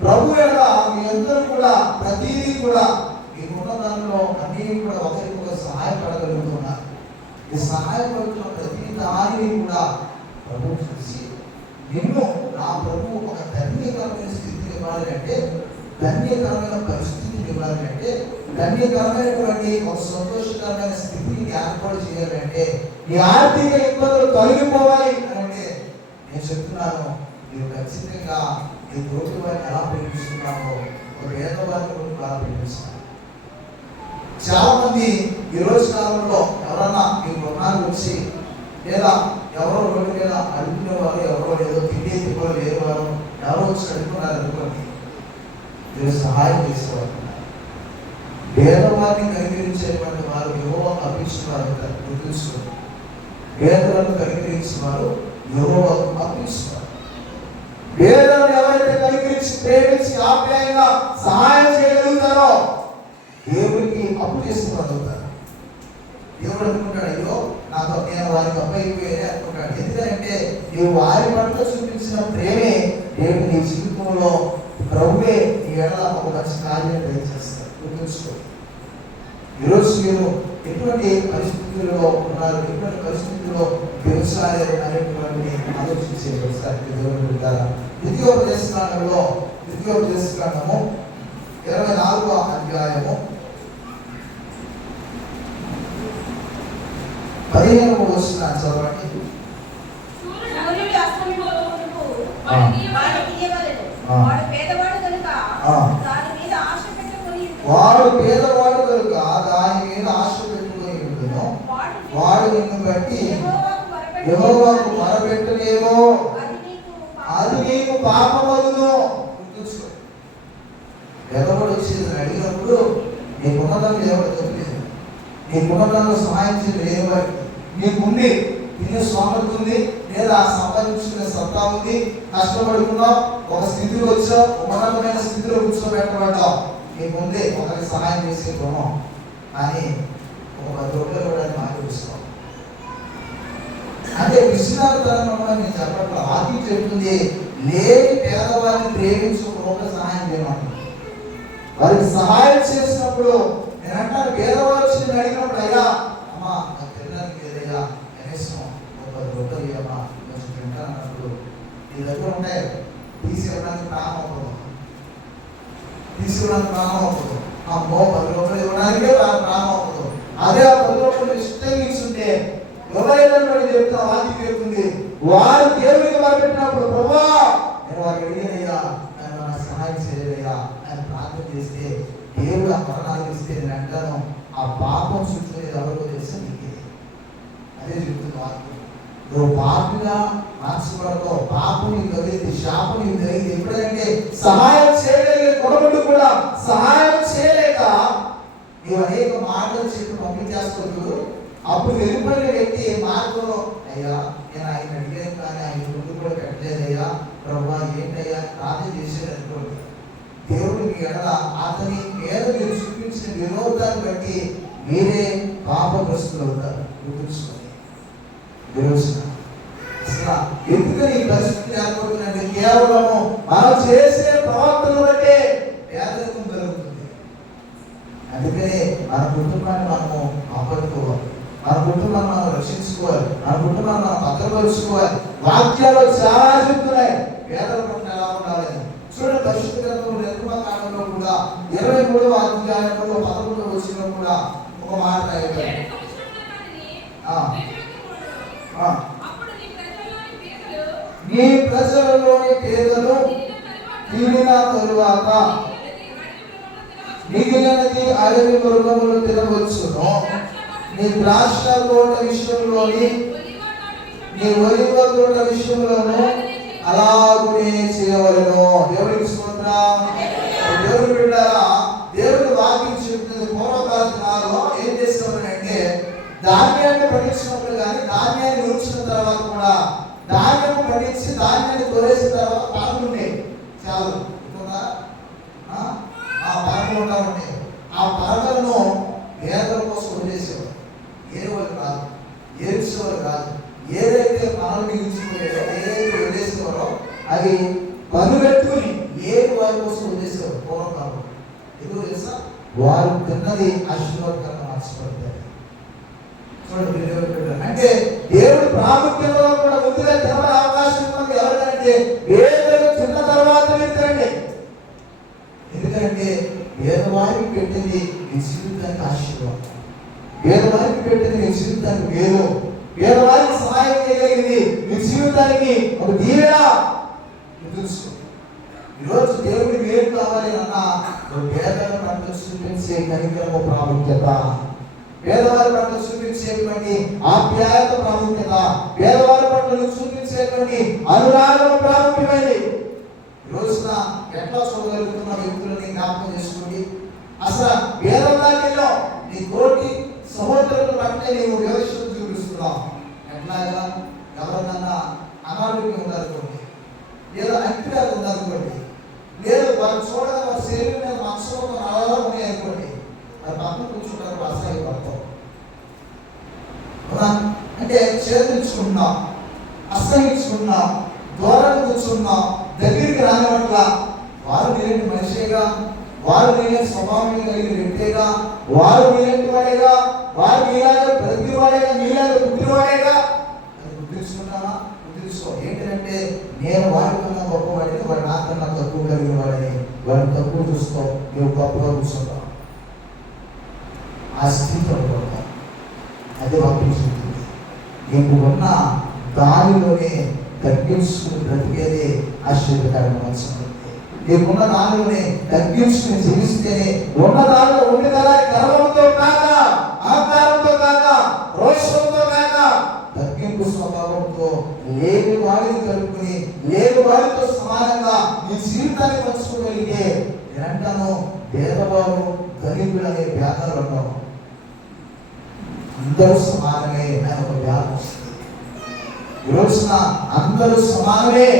ప్రభు ఎడల మీరందరూ కూడా ప్రతిదీ కూడా మీకున్న దానిలో అన్నీ కూడా ఒకరికొకరు సహాయపడగలుగుతున్నారు. ఈ సహాయపడుతున్న ప్రతి దానిని కూడా ప్రభు చూసి నిన్ను నా ప్రభు ఒక ధన్యకరమైన స్థితిని ఇవ్వాలి అంటే, ధన్యకరమైన పరిస్థితిని ఇవ్వాలి అంటే, ధన్యకరమైనటువంటి ఒక సంతోషకరమైన స్థితిని ఏర్పాటు చేయాలంటే, నీ ఆర్థిక ఇబ్బందులు తొలగిపోవాలి అంటే నేను చెప్తున్నాను, నీవు ఖచ్చితంగా నీ తోటి వారిని ఎలా ప్రేమిస్తున్నావో ఒక పేదవారిని కూడా ఎలా ప్రేమిస్తున్నావు. చాలా మంది ఈ రోజు కాలంలో ఎవరన్నా మీ రుణాలు వచ్చి, లేదా ఎవరో రోడ్డు మీద అడుగుకునేవారు, ఎవరో ఏదో తిండి తిప్పలు లేనివారు ఎవరో వచ్చి అడుగుకున్నారు అనుకోండి, మీరు సహాయం చేసేవారు. పేదవారిని కనికరించేటువంటి వారు యెహోవా అర్పించిన వారు గుర్తుంచుకోండి. పేదలను కనికరించిన వారు యెహోవా అర్పించున్నారు. పేదలను ఎవరైతే కనికరించి ప్రేమించి ఆప్యాయంగా సహాయం చేయగలుగుతారో దేవుడికి అప్పు చేసుకోగలుగుతారు. దేవుడు అనుకుంటాడు, అయ్యో నాకు నేను వారికి అప్పయిపోయేది అనుకుంటాడు. ఎందుకంటే నీవు వారి పట్ల చూపించిన ప్రేమే దేవుడు నీ జీవితంలో ప్రభువే నీ ఎడల ఒక మంచి కార్యం దయచేస్తారు. గుర్తుంచుకో. ఈరోజు మీరు ఎటువంటి పరిస్థితుల్లో ఉన్నారు, ఎటువంటి పరిస్థితుల్లో వ్యవసాయం అనేటువంటి ఆలోచించే ఒకసారి దేవుడు ఉంటారా. ద్వితీయోపదేశకాండంలో 24వ అధ్యాయము 15వ వచనం చదవండి. వాడు పేదవాడు కనుక దాని మీద ఆశ పెట్టుకుని ఉండును. వాడు నిన్ను బట్టి యెహోవాకు మొరపెట్టలేమో, అది నీకు పాపమగును. గుర్తుంచుకో, పేదవాడు వచ్చేది అడిగినప్పుడు నీకున్నదాన్ని ఎవరు చెప్పలేదు, నీకున్నదాన్ని సహాయం చేయలేదు. వాడికి నీకుంది, తినే స్వామర్థ ఉంది, లేదా సంపాదించుకునే సత్తా ఉంది, కష్టపడుకున్నావు, ఒక స్థితిలో వచ్చావు, ఉన్నతమైన స్థితిలో కూర్చోబెట్టబడ్డావు, నీకుంది ఒకరికి సహాయం చేసే గుణం. కానీ ఒక 10 రూపాయలు కూడా మాట్లాడుస్తావు అంటే విశ్రాంతనం నేను చెప్పట్ల. వాక్యం చెప్తుంది, లేని పేదవారిని ప్రేమించు, ఒక సహాయం చేయమంటుంది. వారికి సహాయం చేసినప్పుడు నేను అంటాను, పేదవారు వచ్చి నేను అడిగినప్పుడు, అయ్యా అమ్మా నాకు తినడానికి లేదయ్యా, కనీసం 10 రూపాయలు అమ్మా కొంచెం తింటాను అన్నప్పుడు నీ దగ్గర ఉంటాయి, తీసివ్వడానికి ప్రాణం అవుతుంది, తీసివ్వడానికి ప్రాణం అవుతుంది. అమ్మో 10 రూపాయలు ఇవ్వడానికే ప్రాణం అవుతుంది. అదే ఆ 10 రూపాయలు ఇష్టంగా ఇస్తుంటే ఎవరైనా చెప్తున్నా, వాక్యం చెప్తుంది, వారు దేవుడికి మొరపెట్టినప్పుడు, ప్రభువా నేను వారికి అడిగినయ్యా, నన్ను నాకు సహాయం చేయలేదయ్యా అని ప్రార్థన చేస్తే దేవుడు ఆ మరణాలు ఇస్తే నేను అంటాను, ఆ పాపం చుట్టూ ఎవరికో తెలిసి నీకే. అదే చెప్తుంది వాక్యం. నువ్వు పాపిగా మార్చబడతావు, పాపం నీకు కలిగింది, శాపం నీకు కలిగింది. ఎప్పుడంటే సహాయం చేయగలిగే కొడుకుడు కూడా సహాయం చేయలేక నీవు అనేక మాటలు చెప్పి పంపించేస్తావు. అప్పుడు వెళ్ళిపోయిన వ్యక్తి మార్గంలో, అయ్యా నేను ఆయన అడిగాను కానీ ఆయన ముందు కూడా పెట్టలేదయ్యా, ప్రభువా ఏంటయ్యా ప్రార్థన చేసేది అనుకోండి. దేవుడు మీ ఎడల అతని మీద మీరు చూపించిన విరోధాన్ని బట్టి మీరే పాపగ్రస్తులు అవుతారు. గుర్తుంచుకోండి. అసలు ఎందుకని ఈ పరిస్థితి ఏర్పడుతుందంటే కేవలము మనం చేసే ప్రవర్తన బట్టే పేదరికం జరుగుతుంది. అందుకనే మన కుటుంబాన్ని మనము కాపాడుకోవాలి, మన కుటుంబాన్ని మనం రక్షించుకోవాలి, మన కుటుంబాన్ని మనం భద్రపరుచుకోవాలి. వాక్యాలు చాలా చెప్తున్నాయి పేదల పట్ల ఎలా ఉండాలని. చూడండి, పరిశుద్ధ గ్రంథంలో నిర్గమకాండంలో కూడా 23వ అధ్యాయంలో 11వ వచనంలో కూడా ఒక మాట రాయబడింది. నీ ప్రజలలోని పేదలు తీరిన తరువాత మిగిలినది అడవి మృగములు తినవచ్చును. నీ ద్రాక్ష తోట విషయంలోని నీ ఒలివ తోట విషయంలోను అలాగునే చేయవలెను. దేవుడికి స్తోత్రం. దేవుడు బిడ్డలారా, దేవుడు వాక్యం చెప్తుంది. పూర్వకాల దినాల్లో ఏం చేసేవారంటే ధాన్యాన్ని పండించినప్పుడు కానీ ధాన్యాన్ని ఉంచిన తర్వాత కూడా ధాన్యం పండించి ధాన్యాన్ని తోలేసిన తర్వాత పరములు ఉండేవి, చాలా పరములు ఉంటాయి. ఆ పరములను పేదల కోసం వదిలేసేవారు, ఏరువారు కాదు, ఏర్చేవారు కాదు. ఏదైతే పనులు మిగిల్చుకునేదో, ఏదైతే వదిలేసేవారో అవి పన్ను పెట్టుకుని ఏది వారి కోసం వదిలేసేవారు పూర్వకాలం. ఎందుకు తెలుసా? వారు తిన్నది ఆశీర్వాదకరంగా మార్చబడతారు. చూడండి, అంటే దేవుడు ప్రాముఖ్యంలో కూడా ముందుగా తినబడే అవకాశం ఉంది. ఎవరికంటే పేదలు తిన్న తర్వాత తినండి. ఎందుకంటే పేదవారికి పెట్టింది నీ జీవితానికి ఆశీర్వాదం, పేదవారికి పెట్టింది నీ జీవితానికి వేరు, పేదవారికి సహాయం చేయగలిగింది నీ జీవితానికి ఒక దీవెన. తెలుసు, ఈరోజు దేవుడి వేరు కావాలి అన్న పేదల పట్ల చూపించే కనికరము ప్రాముఖ్యత, పేదవారి పట్ల చూపించేటువంటి ఆప్యాయత ప్రాముఖ్యత, పేదవారి పట్ల చూపించేటువంటి అనురాగం ప్రాముఖ్యమైనది. ఈ రోజున ఎట్లా చూడగలుగుతున్న వ్యక్తులని జ్ఞాపకం చేసుకోండి. అసలు పేదవారిలో నీ తోటి సహోదరుల పట్ల నీవు వివక్షను చూపిస్తున్నావు. ఎట్లాగా? ఎవరినన్నా అనారోగ్యం ఉందనుకోండి, లేదా అంటిగా ఉందనుకోండి, లేదు వారు చూడగా వారి శరీరం మీద మత్సరం అలా ఉన్నాయి అనుకోండి, అది పక్కన కూర్చుంటారు, అసహ్యపడతాం. అంటే చేర్చుకుంటున్నాం, అసహించుకున్నాం, దూరంగా కూర్చున్నాం, దగ్గరికి రానివట్ల. వారు నీలాంటి మనిషిగా, వారు నీలాంటి స్వభావం కలిగిన వ్యక్తిగా, వారు నీలాంటి వాడేగా, వారు నీలాగా బ్రతికివాడేగా, నీలాగా పుట్టినవాడేగా. అది గుర్తించుకుంటామా? గుర్తించుకో. ఏంటంటే నేను వాడికన్నా గొప్పవాడిని, వాడు నాకన్నా తక్కువ కలిగిన వాడిని, వాడిని తక్కువ చూసుకో, నువ్వు గొప్పగా కూర్చుంటావు. ఆ స్థితిలో పడతావు. అదే వాక్యం చెప్తుంది. నీకు ఉన్న దానిలోనే తగ్గించుకుని బ్రతికేదే ఆశ్చర్యకరమైన సంగతి. నీకున్న దానిలోనే తగ్గించుకుని జీవిస్తేనే ఉన్న దానిలో ఉంది కదా, గర్వంతో కాక, అహంకారంతో కాక, రోషంతో కాక, తగ్గింపు స్వభావంతో లేని వాడిని కలుపుకుని లేని వాడితో సమానంగా నీ జీవితాన్ని పంచుకోగలిగే ఏంటనో పేదవారు ధనికులు అనే భేదాలు ఉండవు. అందరూ సమానమే అని ఒక భేదం వస్తుంది. ఈరోజున అందరూ సమానమే,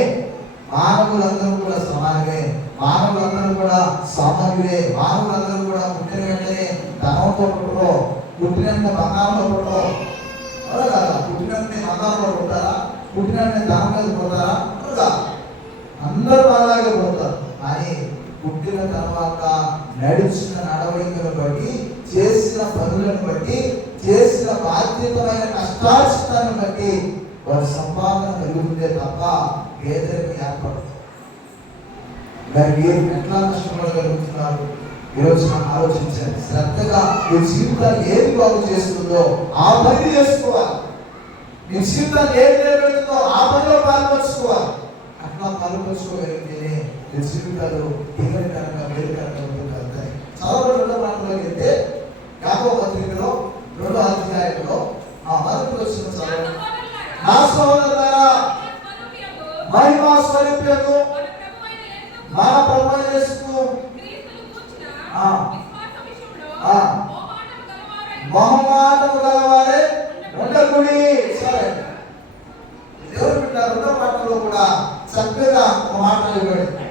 మానవులందరూ కూడా సమానమే, మానవులందరూ కూడా సామాన్యులే, మానవులందరూ కూడా పుట్టిన వెంటనే ధనంతో పుట్టరు, పుట్టిన బంగారంలో పుట్టరు. అవునా కదా? పుట్టిన వెంటనే బంగారంలో పుట్టారా, పుట్టిన వెంటనే ధనం మీద పుడతారా? అవునా? అందరూ అలాగే పుడతారు. కానీ పుట్టిన తర్వాత నడిచిన నడవడికను బట్టి, చేసిన పనులను బట్టి, చేసిన బాధ్యతమైన కష్టార్జితాన్ని బట్టి వారి సంపాదన కలుగుతుందే తప్ప పేదరికం ఏర్పడదు. మరి మీరు ఎట్లా కష్టపడగలుగుతున్నారు? ఈరోజు మనం ఆలోచించండి. శ్రద్ధగా మీ జీవితాన్ని ఏది బాగు చేస్తుందో ఆ పని చేసుకోవాలి. మీ జీవితాన్ని ఏది నిలబెడుతుందో ఆ పనిలో పాల్పంచుకోవాలి. అట్లా పాల్పంచుకోగలిగితేనే మీ జీవితాలు దిగకరంగా వేరుకరంగా ఉంటాయి. చదవడం 2వ మాటలోకి వెళ్తే యాకోబు పత్రికలో 2వ అధ్యాయంలో ఆ మొదటి వచనం చదవండి. నా సహోదరులారా, మహిమా స్వరూపము మన ప్రభువైన యేసు మొహమాటము గలవారే ఉండకుడి. సరే, దేవుడు బిడ్డ 2వ పాఠంలో కూడా చక్కగా ఒక మాట ఇవ్వబడింది,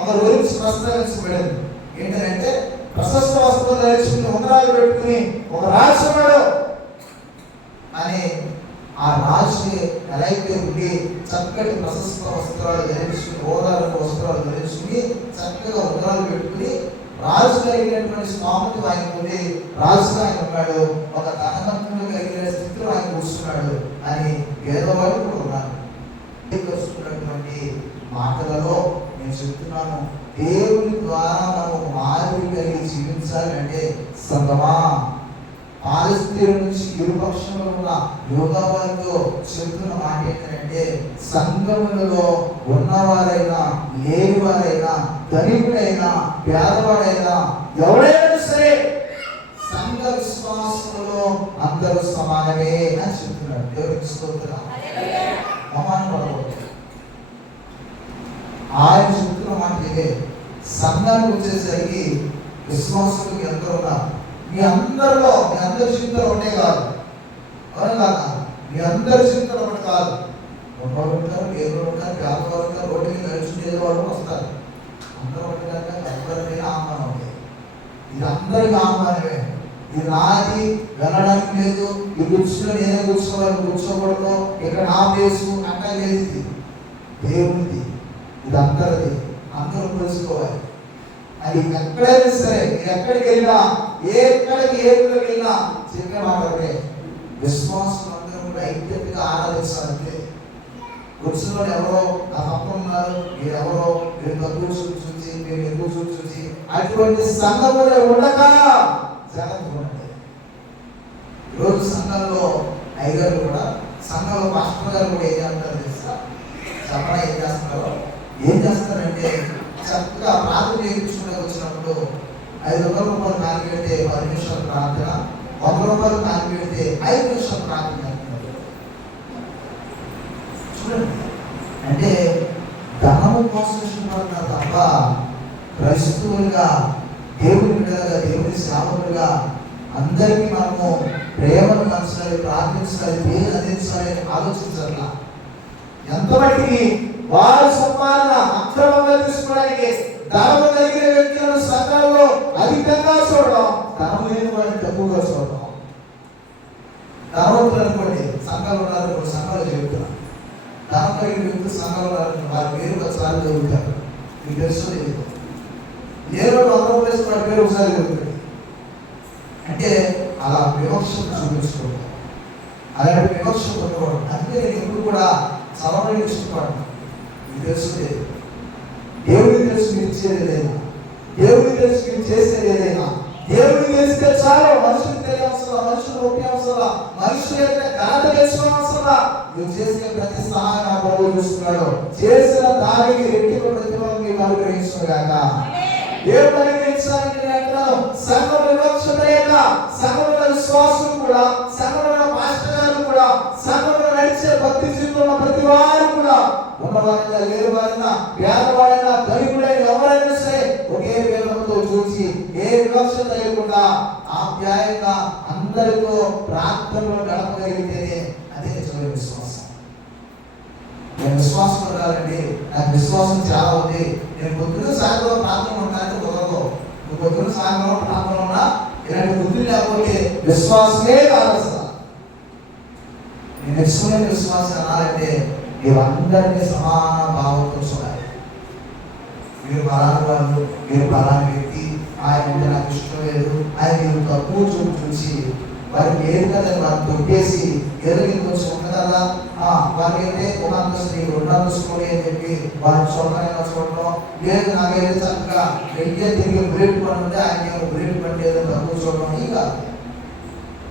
ఒక గురించి ప్రస్తావించబడింది. ఏంటంటే ప్రశస్త వస్త్రాలు ధరించుకుని ఉంగరాలు పెట్టుకుని ఒక రాజున్నాడు అని ఆ రాజు ఎలైతే ఉండి చక్కటి ప్రశస్త వస్త్రాలు ధరించుకుని, ఓదారు వస్త్రాలు ధరించుకుని, చక్కగా ఉంగరాలు పెట్టుకుని రాజు కలిగినటువంటి స్వామికి ఆయన ఉండి రాజుగా ఆయన ఉన్నాడు, ఒక ధనవంతుడు కలిగిన స్థితిలో ఆయన కూర్చున్నాడు అని పేదవాడు కూడా ఉన్నారు. వస్తున్నటువంటి మాటలలో నేను చెప్తున్నాను, దేవుని ద్వారా మనం ఒక మాదిరి కలిగి జీవించాలి. అంటే సంగమా, పాలస్తీన నుంచి ఇరుపక్షంలో ఉన్న యోగాబాలతో చెప్తున్న మాట ఏంటంటే, సంఘములలో ఉన్నవారైనా లేనివారైనా ధనికుడైనా పేదవాడైనా ఎవరైనా సరే సంఘ విశ్వాసంలో అందరూ సమానమే అని చెప్తున్నాడు. దేవునికి స్తోత్రం. ఆయన చెప్తున్న మాట ఇదే. సంఘానికి వచ్చేసరికి విశ్వాసులు మీ అందరూ ఉన్నారు. మీ అందరిలో, మీ అందరి జీవితంలో ఒకటే కాదు, అవును కాదా? మీ అందరి జీవితంలో ఒకటి కాదు. ఉన్నవాళ్ళు ఉంటారు, లేరు ఉంటారు, పేదవాళ్ళు ఉంటారు, రోడ్డు మీద నడుచుకునే వాళ్ళు వస్తారు. అందరూ ఒకటి కనుక అందరికీ ఆహ్వానం ఉంది. ఇది అందరికీ ఆహ్వానమే. ఇది నాది వెళ్ళడానికి లేదు, ఈ కూర్చుని నేనే కూర్చోవాలి, కూర్చోకూడదు, ఇక్కడ నా ప్లేసు అంటే లేదు. ఇది దేవునిది, ఇది అందరిది, అందరూ తెలుసుకోవాలి. అది ఎక్కడైనా సరే, మీరు ఎక్కడికి వెళ్ళినా, ఎక్కడికి వెళ్ళినా చెప్పే మాట ఒకటే, విశ్వాసం అందరూ కూడా ఐక్యతగా ఆరాధించాలంటే. కూర్చున్న ఎవరో నా పక్కన ఉన్నారు, మీరు ఎవరో, మీరు తక్కువ చూసి మీరు ఎక్కువ చూసి అటువంటి సంఘములో ఉండక జాగ్రత్తగా ఉండండి. ఈరోజు సంఘంలో అయ్యగారు కూడా, సంఘంలో పాస్టర్ గారు కూడా ఏం చేస్తారు తెలుసా? చెప్పడం ఏం చేస్తారంటే చక్కగా ప్రార్థన చేయించుకుంటూ వచ్చినప్పుడు 500 రూపాయలు కాని పెడితే 10 నిమిషాలు ప్రార్థన, 100 రూపాయలు కాని పెడితే 5 నిమిషాలు ప్రార్థన చేస్తున్నారు. చూడండి, అంటే ధనము కోసం ఇష్టపడుతున్నారు తప్ప క్రైస్తవులుగా, దేవుని బిడ్డలుగా, దేవుని సేవకులుగా అందరికీ మనము ప్రేమను పంచాలి, ప్రార్థించాలి, పేరు అందించాలి అని ఆలోచించాల. ఎంతమట్టికి వారి సంపాదన అక్రమంగా తీసుకోవడానికి ధనము కలిగిన వ్యక్తులను సంఘంలో అధికంగా చూడడం, ధనం లేని వారిని తక్కువగా చూడడం. ధనవంతులు అనుకోండి, సంఘాలు ఉన్నారనుకోండి, సంఘాలు చెబుతున్నాం. ధనం కలిగిన వ్యక్తులు సంఘంలో ఉన్నారనుకోండి, వారి పేరు ఒకసారి చదువుతారు. మీకు తెలుసు తెలియదు, ఏ రోజు 100 రూపాయలు వాడి పేరు ఒకసారి చదువుతాడు. అంటే అలా వివక్షను చూపించుకోవడం, అలాంటి వివక్ష పొందకూడదు. అందుకే నేను ఎప్పుడు కూడా చదవడానికి ఇష్టపడను. మీకు తెలుసు దేవుడికి తెలుసు మీరు ఇచ్చేది ఏదైనా, దేవుడికి తెలుసు మీరు చేసేది ఏదైనా, దేవుడికి తెలిస్తే చాలు, మనుషులకు తెలియవసరం, మనుషులు ఒప్పవసరం, మనుషుల యొక్క ఘనత తెలుసుకోవసరం. నువ్వు చేసే ప్రతి సహాయం నా ప్రభువు చూస్తున్నాడు. చేసిన దానికి రెట్టింపు ప్రతిఫలం నీకు అనుగ్రహించుగాక. దేవుడు అనుగ్రహించడానికి నేను అంటున్నాను, సంఘం వివక్షత లేక సంఘంలో విశ్వాసులు కూడా, సంఘంలో పాస్టర్ గారు కూడా, సంఘంలో నడిచే భక్తి జీవితంలో ప్రతి వారు కూడా, ఉన్నవారైనా లేనివారైనా పేదవారైనా ధనికుడైన ఎవరైనా సరే ఒకే వేదంతో చూసి ఏ వివక్షత లేకుండా ఆప్యాయంగా అందరితో ప్రార్థనలో గడపగలిగితేనే అదే చివరి విశ్వాసం. నేను విశ్వాసం ఉండాలండి, నాకు విశ్వాసం చాలా ఉంది, నేను పొద్దున సాయంత్రం ప్రార్థన ఉంటానంటే కుదరదు. నువ్వు పొద్దున సాయంత్రం ప్రార్థన ఉన్నా ఇలాంటి బుద్ధులు లేకపోతే విశ్వాసమే కాదు. అసలు నేను నిజమైన విశ్వాసం అనాలంటే మీరందరినీ సమాన భావంతో చూడాలి. మీరు పలానా వాళ్ళు, మీరు పలానా వ్యక్తి, ఆయన నాకు ఇష్టం లేదు, ఆయన మీరు తక్కువ చూసి వారికి ఏది కదా వారిని తొక్కేసి ఎదురు కొంచెం ఉంది కదా వారికి అయితే ఒక అంతస్తు రెండు అంతస్తులు అని చెప్పి వారిని చూడడానికి చూడటం లేదు. నాకైతే చక్కగా వెయ్యి తిరిగి బ్రేక్ పని ఉంటే ఆయన బ్రేక్ పని ఏదో తక్కువ చూడటం. ఇక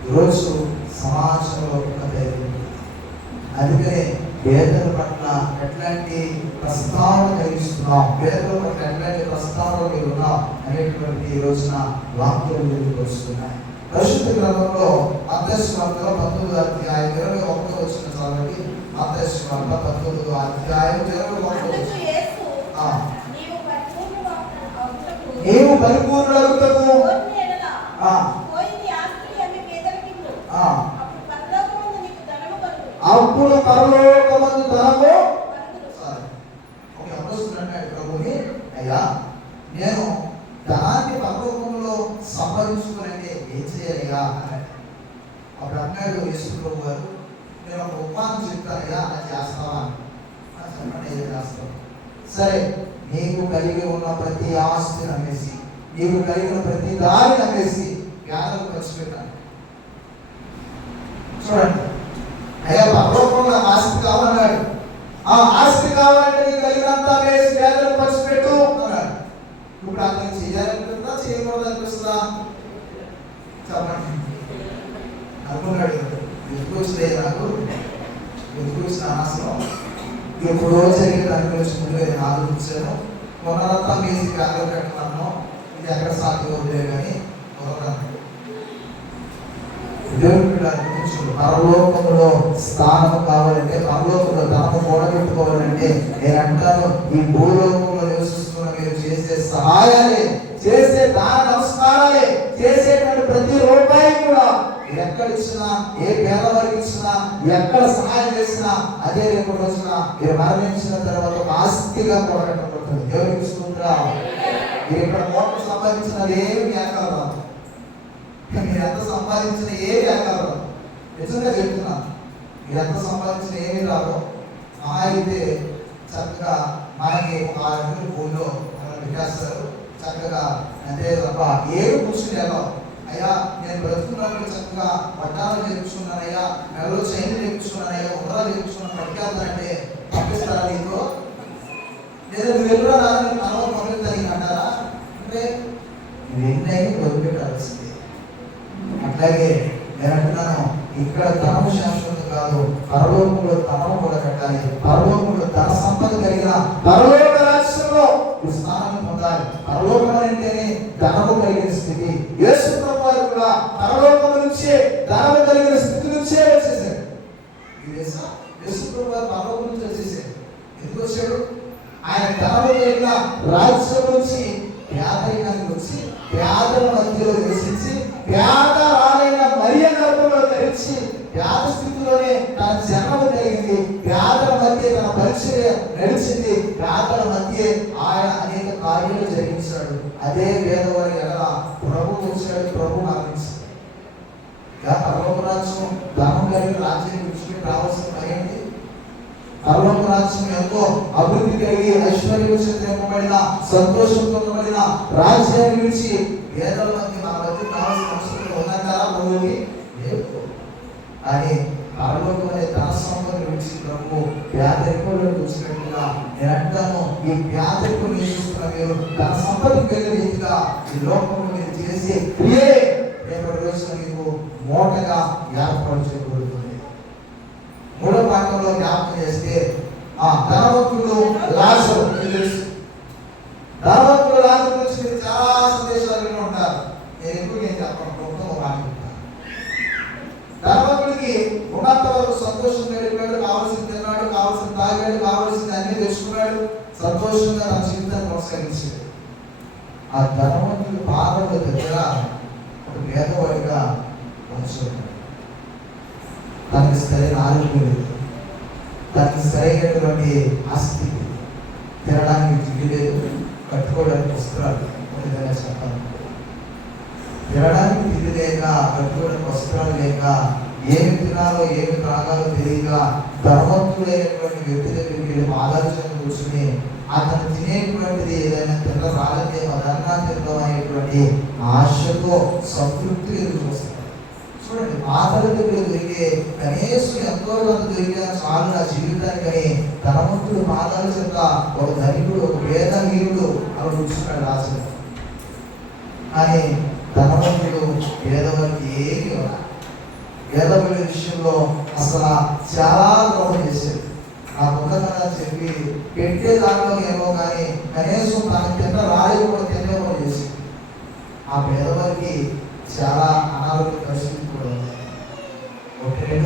ఈరోజు సమాజంలో అందుకనే పేదల పట్ల ఎట్లాంటి ప్రస్తావన కలిగిస్తున్నాం, పేదల పట్ల ఎట్లాంటి ప్రస్తావన మీరు ఉన్నాం అనేటువంటి ఈ రోజున వాక్యాలు ముందుకు వస్తున్నాయి. పరిశుద్ధ గ్రంథంలో మత్తయి సువార్తలో 19వ అధ్యాయం 21వ వచనం చదవండి. మత్తయి సువార్త 19వ అధ్యాయం 21వ వచనం. నీవు పరిపూర్ణుడగుటకు అప్పుడు పరలోకమందు ధనము. ప్రభుని అయ్యా నేను ధనాన్ని పరలోకంలో సంపాదించుకోవాలంటే ఏం చేయాలయ్యా అన్నాడు. అప్పుడు అన్నాడు యేసు ప్రభు గారు, నేను ఒక ఉపాయం చెప్తానయ్యా, అది చేస్తావా? చెప్పండి, ఏం చేస్తావు? సరే, నీకు కలిగి ఉన్న ప్రతి ఆస్తిని అమ్మేసి, నీకు కలిగిన ప్రతి దారిని అమ్మేసి పేదలకు ఖర్చు పెట్టాను. చూడండి, అయ్యా పరలోకంలో ఆస్తి కావాలన్నాడు. ఆ ఆస్తి కావాలంటే నీకు కలిగినంత వేసి పేదలకు ఖర్చు పెట్టు అన్నాడు. ఇప్పుడు అతను చేయాలనిపిస్తుందా చేయకూడదు అనిపిస్తుందా? చెప్పండి. అనుకున్నాడు, ఎందుకు వచ్చినాయి నాకు, ఎందుకు వచ్చిన ఆశనం, ఎప్పుడో జరిగిన అనుభవించుకుంటూ నేను ఆలోచించాను, కొన్నదంతా వేసి పేదలు పెట్టమన్నాను, ఇది ఎక్కడ సాధ్యం వదిలే కానీ కుదరదు. దేవుడు అనిపించుడు పరలోకంలో స్థానం కావాలంటే, పరలోకంలో ధనము కూడబెట్టుకోవాలంటే నేను అంటాను, ఈ భూలోకంలో నివసిస్తున్న మీరు చేసే సహాయాలే, చేసే దాన నమస్కారాలే, చేసేటువంటి ప్రతి రూపాయి కూడా ఎక్కడ ఇచ్చినా, ఏ పేదవారికి ఇచ్చినా, ఎక్కడ సహాయం చేసినా అదే రేపు రోజున మీరు మరణించిన తర్వాత ఒక ఆస్తిగా కూడబెట్టబడుతుంది. దేవునికి స్తోత్రం. మీరు ఇక్కడ కోట్లు సంపాదించినది ఏమి వ్యాకారం, మీరు ఎంత సంపాదించిన ఏమి వ్యాకారం, నిజంగా చెప్తున్నాను, మీరు ఎంత సంపాదించిన ఏమి రాదు. అయితే చక్కగా మనకి ఒక 6 ఎకరాల భూమిలో మనల్ని పెట్టేస్తారు, చక్కగా అంతే తప్ప ఏమి కూర్చుని వెళ్ళాం. అయ్యా నేను బ్రతుకున్నప్పుడు చక్కగా వడ్డాలు చేయించుకున్నానయ్యా, మెడలో చైన్లు చేయించుకున్నానయ్యా, ఉంగరాలు చేయించుకున్నాను, పట్టుకెళ్తానంటే పంపిస్తారా నీతో? లేదా నువ్వు వెళ్ళినా రాదని మనం పంపిస్తాను అంటారా? అంటే ఎన్నైనా వదిలిపెట్టాల్సింది. అట్లాగే నేను అంటున్నాను, ఇక్కడ ధనము శాశ్వతం కాదు, పరలోకంలో ధనము కూడా కట్టాలి. పరలోకంలో ధన సంపద కలిగిన పరలోక రాష్ట్రంలో స్థానం పొందాలి. పరలోకం అంటేనే ధనము కలిగిన స్థితి. యేసు ప్రభువు వారు కూడా పరలోకం నుంచే ధనము కలిగిన స్థితి నుంచే వచ్చేసాడు. యేసు ప్రభువు వారు పరలోకం నుంచి వచ్చేసాడు. ఎందుకు వచ్చాడు? ఆయన ధనము కలిగిన రాజ్యం నుంచి పేదరికానికి వచ్చి పేదల మధ్యలో నివసించి పేద రాలైన మరియ గర్భంలో ధరించి పేద స్థితిలోనే తన జన్మము కలిగింది. పేదల మధ్య తన పరిచయం నడిచింది. పేదల మధ్య ఆయన అనేక కార్యాలు జరిగించాడు. అదే వేదవారి ఎలా ప్రభు వచ్చాడు, ప్రభు మరణించాడు. పరలోక రాజ్యం ధనం కలిగిన రాజ్యం విడిచిపెట్టి రావాల్సిన పని ఏంటి? పరలోక రాజ్యం ఎంతో అభివృద్ధి కలిగి ఐశ్వర్యం నింపబడిన, సంతోషంతో నింపబడిన రాజ్యాన్ని విడిచి పేదల మధ్య మన మధ్య కావాల్సిన అవసరం ఉందంటారా? ప్రభువుకి లేదు. కానీ పరలోకం అనే ధన సంపదను విడిచి ప్రభు పేదరికంలో కూర్చున్నట్టుగా నేను అంటాను, ఈ పేదరికం నివసిస్తున్న మీరు ధన సంపదకు వెళ్ళే రీతిగా ఈ లోకంలో మీరు చేసే క్రియే రేపటి రోజున నీకు మోటగా ఏర్పాటు చేయబడుతుంది. మూడో పాఠంలో జ్ఞాపకం చేస్తే ధనవంతుడు లాజరు తెలుసు. ధనవంతుడు లాజరు గురించి మీరు చాలా సందేశాలు ఉంటారు. నేను ఎక్కువ ఏం చెప్పను, మాట్లాడతాను. ధనవంతుడికి ఉన్నంత వరకు సంతోషం గడిపాడు, కావాల్సింది తిన్నాడు, కావాల్సింది తాగాడు, కావాల్సింది అన్ని తెచ్చుకున్నాడు, సంతోషంగా నా జీవితాన్ని కొనసాగించాడు. ఆ ధనవంతుడి పాదముల దగ్గర ఒక పేదవాడిగా ఉంచుకున్నాడు. తనకి సరైన ఆరోగ్యం లేదు, తనకి సరైనటువంటి ఆస్తి, తినడానికి తిండి లేదు, కట్టుకోవడానికి వస్త్రాలు ఏదైనా చెప్పాలి. తినడానికి తిండి లేక, కట్టుకోవడానికి వస్త్రాలు లేక, ఏమి తినాలో ఏమి త్రాగాలో తెలియక ధనవంతుడైనటువంటి వ్యక్తి దగ్గరికి వెళ్ళి ఆలోచన కూర్చుని అతను తినేటువంటిది ఏదైనా తిన్న రాలంటే అదన్నా తిందాం అనేటువంటి ఆశతో సంతృప్తి ఎదురు చూస్తారు. చూడండి, ఆకలి దగ్గర దొరికే కనీసం ఎంతో కొంత దొరికినా చాలు నా జీవితానికని ధనవంతుడు పాదాల చెంత ఒక ధనికుడు, ఒక వేదహీనుడు అలా కూర్చున్నాడు రాజు. కానీ ధనవంతుడు పేదవారికి ఏమి పేదవాడి విషయంలో అసలు చాలా ద్రోహం చేశాడు. నాకు ఉన్నదా చెప్పి పెట్టే దాంట్లో ఏమో కానీ కనీసం తనకు తిన్న రాయి కూడా తినేమో చేసి ఆ పేదవారికి చాలా అనారోగ్య పరిస్థితి కూడా ఉంది. ఒకటే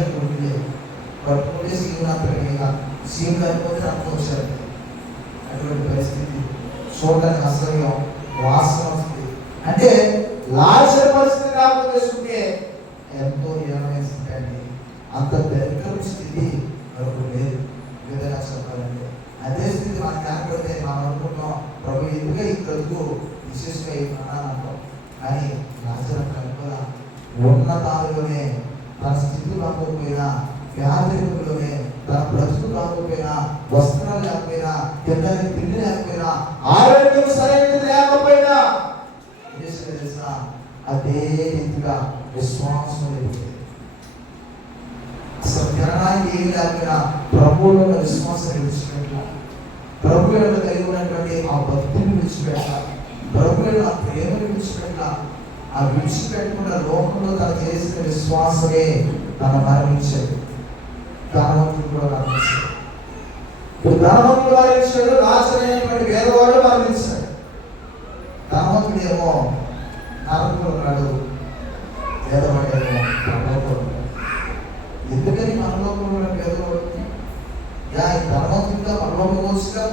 పట్టుకుంటే సీమ్ కనిపోతే అనుకోవచ్చు. అటువంటి పరిస్థితి చూడడానికి అసహ్యం, వాసన వస్తుంది. అంటే లాజరు పరిస్థితి జ్ఞాపకం చేసుకుంటే ఎంతో ఏమైందండి. అంత దరిద్ర స్థితి మనకు లేదు. విధంగా చెప్పాలంటే అదే స్థితి మనకు ఏర్పడితే మనం అనుకుంటాం, ప్రభు ఎందుకు ఈ బ్రతుకు విశేషంగా అంటాం. కానీ లాజరు కనుక ఉన్నతాలులోనే తన స్థితి కాకపోయినా, పేదరికంలోనే తన బ్రతుకు కాకపోయినా, వస్త్రాలు లేకపోయినా, తినడానికి తిండి లేకపోయినా, ఆరోగ్యం సరైనది లేకపోయినా తెలుసా అదే రీతిగా విశ్వాసం లేదు. అసలు తినడానికి ఏమి లేకపోయినా ప్రభువులో విశ్వాసం విడిచిపెట్టాలి. ప్రభువులను కలిగి ఉన్నటువంటి ఆ భక్తిని విడిచిపెట్టాలి. ప్రభువులను ఆ ప్రేమను విడిచిపెట్టాలి. ఆ విడిచిపెట్టకుండా లోకంలో తను చేసిన విశ్వాసమే తన మరణించాడు. ధనవంతుడు కూడా మరణించాడు. ఇప్పుడు ధనవంతుడు మరణించాడు, రాజైనటువంటి వేదవాడు మరణించాడు. ధనవంతుడేమో నరకంలో ఉన్నాడు, పేదవాడేమో పరలోకంలో ఉన్నాడు. ఎందుకని పరలోకంలో ఉన్న పేదవాడు ధనవంతుడిగా పరలోకం వచ్చుగా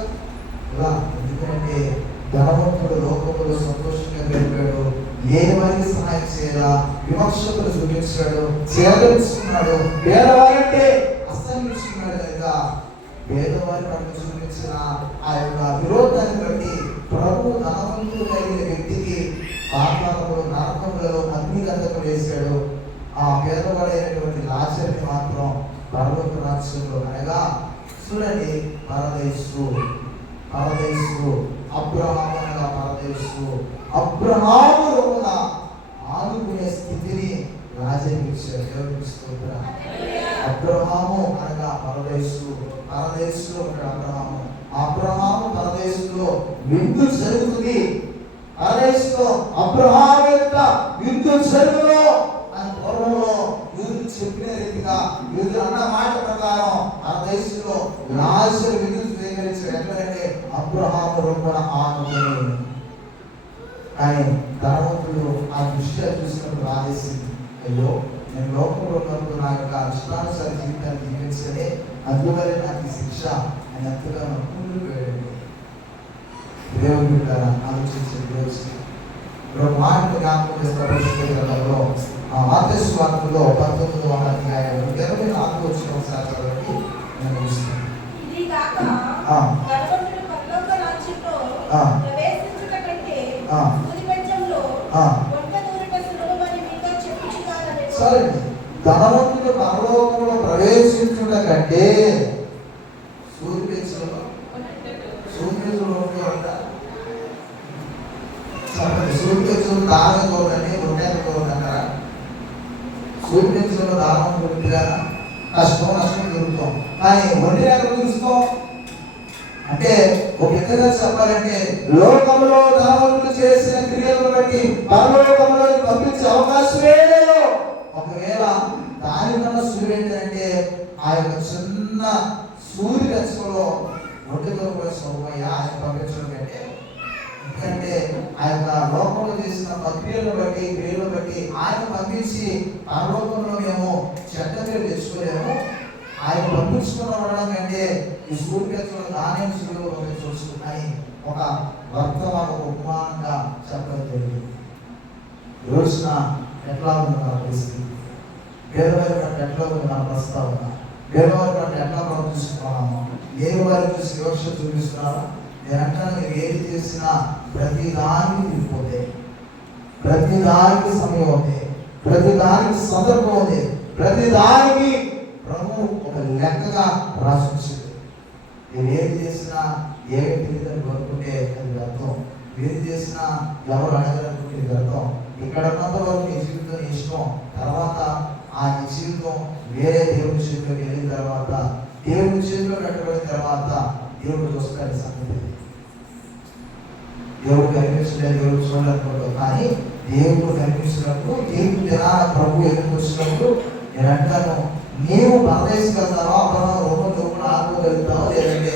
ఇలా? ఎందుకంటే ధనవంతుడు లోకంలో సంతోషంగా గడిపాడు, లేని వారికి సహాయం చేయాలా, విమర్శకులు చూపించాడు, చేదరించుకున్నాడు. పేదవారంటే అసహించుకున్నాడు కనుక పేదవారి పట్ల చూపించిన ఆ యొక్క విరోధాన్ని బట్టి ప్రభు ధనవంతుడు కలిగిన వ్యక్తికి పాతాళంలో, నరకంలో అగ్ని గంధకం వేశాడు. ఆ పేదవాడైనటువంటి లాజరుని మాత్రం పరలోక రాజ్యంలో, అనగా చూడండి, పరదేశు అబ్రహాము అనగా పరదేశు, అబ్రహాము లోపల ఆదుకునే స్థితిని లాజరుకి ఇచ్చాడు. దేవుడికి స్తోత్రం. అబ్రహాము అనగా పరదేశులో ఉంటాడు అబ్రహాము పరదేశంలో విందు జరుగుతుంది. పరదేశంలో అబ్రహాము యొక్క విందు జరుగులో అని పూర్వంలో యూదులు చెప్పిన రీతిగా, యూదులు అన్న మాట ప్రకారం ఆ దేశంలో లాజరు విందు స్వీకరించాడు. ఎక్కడంటే అబ్రహాము రొమ్మన ఆనుకుని. కానీ ధనవంతుడు ఆ దృష్ట్యా చూసినప్పుడు రాజేసింది, అయ్యో నేను లోకంలో ఉన్నప్పుడు నా యొక్క ఇష్టానుసార జీవితాన్ని జీవించలే, అందువల్ల నాకు ఈ శిక్ష అని ఎంతగానో కూలిపోయాడు. దేవుని బిడ్డ ఆలోచించే రోజు మాట జ్ఞాపకం చేస్తారు. మత్తయి సువార్తలో 19వ అధ్యాయం 24 వచ్చిన ఒకసారి చదవండి. నేను చూస్తాను. సరే, ధనవంతుడు పరలోకంలో ప్రవేశించుట కంటే సూర్యలో దానం కోరని రొట్టెలు కోరన్నారా? సూర్యలో దానం కొద్దిగా నష్టం దొరుకుతాం, కానీ ఒంటి ఎక్కడ చూస్తాం అంటే ఒక విధంగా చెప్పాలంటే లోకంలో ధనవంతులు చేసిన క్రియలను బట్టి పరలోకంలో పంపించే అవకాశమే లేదు. ఒకవేళ దానికన్నా సూర్యుడు ఏంటంటే ఆ యొక్క చిన్న సూర్యుడి రచనలో ఒడ్డుతో కూడా సౌమయ్య ఆయన పంపించడం కంటే, ఎందుకంటే ఆ యొక్క లోకంలో చేసిన క్రియలను బట్టి ఆయన పంపించి పరలోకంలో మేము చెడ్డ పేరు తెచ్చుకోలేము. ఆయన పంపించుకున్న ఉండడం కంటే ఈ సూర్యచంద్రుడు నాణ్యం సూర్యుడు పంపించవచ్చు అని ఒక వర్తమాన ఉపమానంగా చెప్పడం జరిగింది. రోజున ఎట్లా ఉంది మన పరిస్థితి? పేదవారి పట్ల ఎట్లా ఉంది మన ప్రస్తావన? పేదవారి పట్ల ఎట్లా ప్రవర్తిస్తున్నాము? ఏ వారి చూసి వివక్ష చూపిస్తున్నారా? నేను అంటాను, మీరు ఏది చేసినా ప్రతి దానికి తిరిగిపోతే, ప్రతి దానికి సమయం ఉంది, ప్రతి దానికి సందర్భం ఉంది, ప్రతి దానికి ప్రభు ఒక లెక్కగా రాసింది. మీరు ఏది చేసినా ఏ తెలియదని కోరుకుంటే అది వ్యర్థం. ఏది చేసినా ఎవరు అడగలనుకుంటే ఇది వ్యర్థం. ఇక్కడ కొంతవరకు నీ జీవితం ఇష్టం, తర్వాత ఆ నీ జీవితం వేరే దేవుడి చేతిలోకి వెళ్ళిన తర్వాత, దేవుడి చేతిలో కట్టబడిన తర్వాత దేవుడు చూస్తాడు సంగతి. దేవుడు కనిపించలేదు, దేవుడు చూడాలనుకుంటావు, కానీ దేవుడు కనిపించినప్పుడు, దేవుడు జనాల ప్రభు ఎదురు వచ్చినప్పుడు నేను అంటాను, నీవు పరదేశికెళ్తావో అబ్రహాము రూపంలో ఆడుకోగలుగుతావో, లేదంటే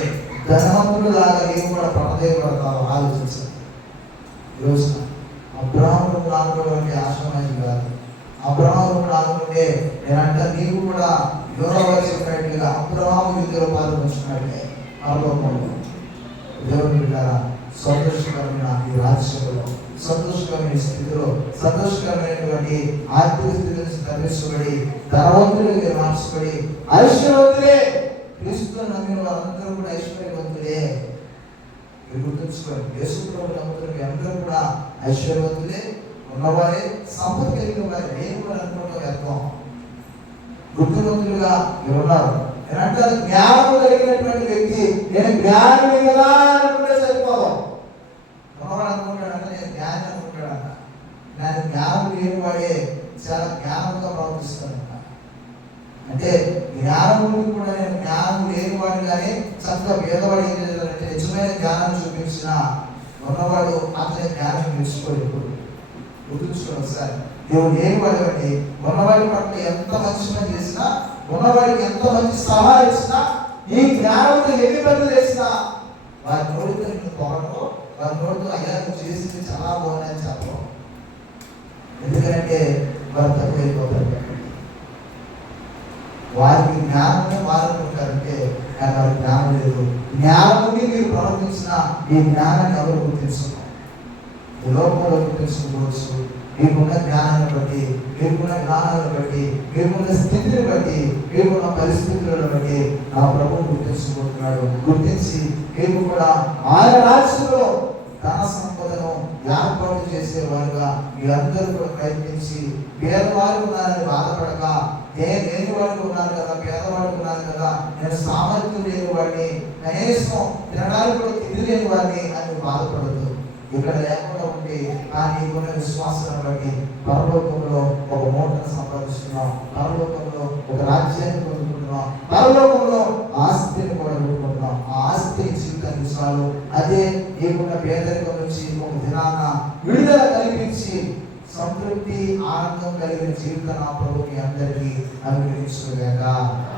ధనవంతుడు లాగా నీవు కూడా పరదేశపడతావో ఆలోచించాను. ఈరోజు అబ్రహాము ఆడుకోవడానికి ఆశ్రమానికి కాదు, అబ్రహాము ఆడుకుంటే నేనంటే నీవు కూడా యోగవలసినట్టుగా అబ్రహాము యుద్ధలో పాల్గొచ్చినట్లే పరలోకంలో. దేవుని బిడ్డలారా, సంతోషకరమైన ఈ రాజ్యంలో, సంతోషకరమైన స్థితిలో, సంతోషకరమైనటువంటి ఆర్థిక స్థితి నుంచి తప్పించబడి ధనవంతులుగా మార్చబడి ఐశ్వర్యవంతులే, క్రీస్తును నమ్మిన వారందరూ కూడా ఐశ్వర్యవంతులే. మీరు గుర్తుంచుకోండి, యేసు ప్రభువును నమ్ముతున్న అందరూ కూడా ఐశ్వర్యవంతులే, ఉన్నవారే, సంపద కలిగిన వారే. నేను కూడా అనుకోవడం వ్యర్థం. బుద్ధిమంతులుగా మీరు ఉన్నారు. నేనంటారు, జ్ఞానము కలిగినటువంటి వ్యక్తి నేను జ్ఞాని కదా అనుకుంటే సరిపోదు. ఉన్నవాడు అనుకుంటాడంట నేను జ్ఞాని అనుకుంటాడంట. నేను జ్ఞానం లేని వాడే చాలా జ్ఞానంగా ప్రవర్తిస్తాడంట. అంటే జ్ఞానము కూడా నేను జ్ఞానం లేని వాడిగానే చక్కగా పేదవాడు ఏం చేయాలంటే నిజమైన జ్ఞానం చూపించిన ఉన్నవాడు అతని జ్ఞానం నేర్చుకోలేదు. గుర్తుంచుకోండి ఒకసారి, దేవుడు లేని వాడు బట్టి ఉన్నవాడి పట్ల ఎంత మంచి పని చేసినా, ఉన్నవాడికి ఎంత మంచి సలహా ఇచ్చినా, ఈ జ్ఞానంతో ఎన్ని పనులు చేసినా వారి నోటితో నిన్ను పొగడము, వారి నోటితో అయ్యా నువ్వు చేసింది చాలా బాగుందని చెప్పడం. ఎందుకంటే వారు తప్పు వెళ్ళిపోతారు. వారికి జ్ఞానమే వారనుకుంటారంటే కానీ వారికి జ్ఞానం లేదు. జ్ఞానాన్ని మీరు ప్రవర్తించిన ఈ జ్ఞానాన్ని ఎవరు గుర్తించుకున్నారు? ఈ లోకంలో గుర్తించుకోవచ్చు. మీకున్న జ్ఞానాన్ని బట్టి, మీకున్న జ్ఞానాన్ని బట్టి, మీకున్న స్థితిని బట్టి, మీకున్న పరిస్థితులను బట్టి నా ప్రభువు గుర్తించుకుంటున్నాడు. గుర్తించి మీరు కూడా ఆయన రాజ్యంలో ధన సంపదను ఏర్పాటు చేసేవారుగా మీరందరూ కూడా ప్రయత్నించి, పేదవారు ఉన్నారని బాధపడక, లేని వాడికి ఉన్నారు కదా, పేదవాడికి ఉన్నారు కదా, నేను సామర్థ్యం లేని వాడిని, కనీసం తినడానికి కూడా తిరిగి లేని వాడిని అని బాధపడద్దు. ఇక్కడ లేకుండా ఉండి కానీ నీకున్న విశ్వాసాన్ని బట్టి పరలోకంలో ఒక మూటను సంపాదిస్తున్నాం, పరలోకంలో ఒక రాజ్యాన్ని పొందుకుంటున్నాం, పరలోకంలో ఆస్తిని కూడా పొందుకుంటున్నాం. ఆ ఆస్తి జీవితానికి చాలు. అదే నీకున్న పేదరికం నుంచి ఒక దినాన విడుదల కల్పించి సంతృప్తి, ఆనందం కలిగిన జీవితం నా ప్రభు మీ అందరికీ అనుగ్రహించుగాక.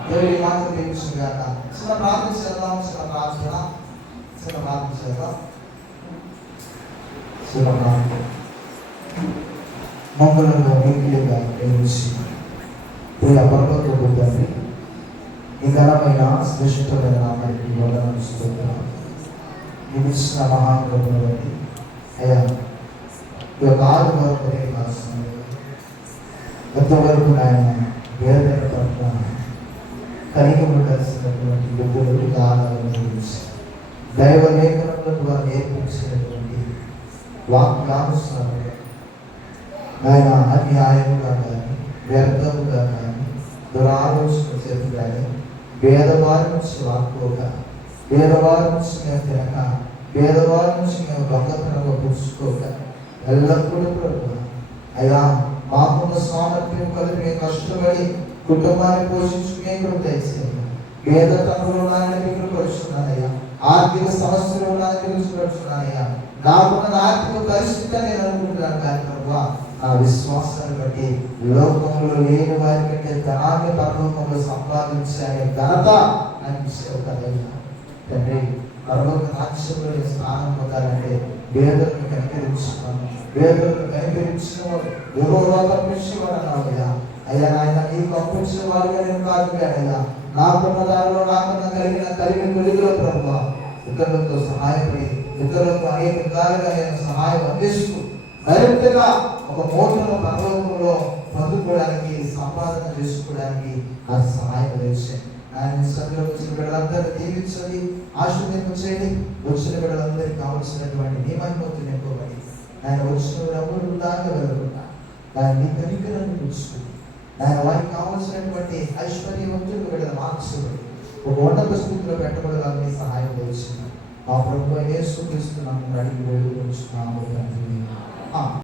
దేవుడి మాత్రం దీవించుగాక. చిన్న ప్రార్థన చేద్దాం. చిన్న ప్రార్థన చేద్దాం. మంగళంగా వీక్లీగా నిర్మించి ప్రియ పరలోకపు తండ్రి, ఈ ఘనమైన శ్రేష్టమైన నామానికి వందనాలు స్తుతిస్తున్నాను. నీవు ఇచ్చిన మహానుభావుని బట్టి అయ్యా ఈ యొక్క ఆదివారం ఎంతవరకు నాయన వేదన పట్ల కలిగి కలిసినటువంటి యుద్ధులు గానాలను గురించి దైవ లేఖనంలో వారు నేర్పించినటువంటి వాక్యానుసారంగా ఆయన అన్యాయముగా కానీ, వ్యర్థముగా కానీ, దురాలోచన చేత కానీ, పేదవారి నుంచి వాక్కోగా, పేదవారి నుంచి మేము తినక, పేదవారి నుంచి మేము దొంగతనంగా పుచ్చుకోక, ఎల్లప్పుడూ అయ్యా మాకున్న సామర్థ్యం కలిగి మేము కష్టపడి కుటుంబాన్ని పోషించుకునే కూడా దయచేయండి. పేదతనంలో నాయన మీకు పరుచున్నానయ్యా, ఆర్థిక సమస్యలు ఉన్నాయని తెలుసుకుంటున్నానయ్యా. నాకున్న ఆర్థిక పరిస్థితి నేను అనుకుంటున్నాను, కానీ ప్రభువా నా విశ్వాసాన్ని బట్టి లోకంలో లేని వారి కంటే ధనాన్ని పరలోకంలో సంపాదించే అనే ఘనత నాకు సేవ కదయ్యా. తండ్రి, పరలోక రాజ్యంలో స్థానం పొందాలంటే పేదలను కనికరించుకున్నాను, పేదలను కనికరించిన వాడు యెహోవా తప్పించేవాడు అన్నావయ్యా. అయ్యా నాయన, నీకు అప్పించిన వాడుగా నేను కాదు అయ్యా. నాకున్న దానిలో నాకున్న కలిగిన వెలుగులో ప్రభువా ఇతరులతో సహాయపడి ఇతరులకు అనేక విధాలుగా నేను సహాయం అందిస్తూ మరింతగా ఒక మోటను పరలోకంలో పొందుకోవడానికి, సంపాదన చేసుకోవడానికి నాకు సహాయం చేయండి. ఆయన సభలో వచ్చిన బిడ్డలందరూ దీవించండి, ఆశీర్వదించండి. వచ్చిన బిడ్డలందరికీ కావలసినటువంటి నియమాన్ని నింపబడి ఆయన వచ్చిన ఎవరు దాకా వెళ్ళకుండా దాన్ని కనికరాన్ని చూసుకుని ఆయన వారికి కావలసినటువంటి ఐశ్వర్యవంతులు బిడ్డలు మార్చబడి ఒక ఉన్నత స్థితిలో పెట్టబడడానికి సహాయం చేసింది. ఆ ప్రభువు యేసు క్రీస్తు నామమున అడిగి వేడుకొనుచున్నాము తండ్రి.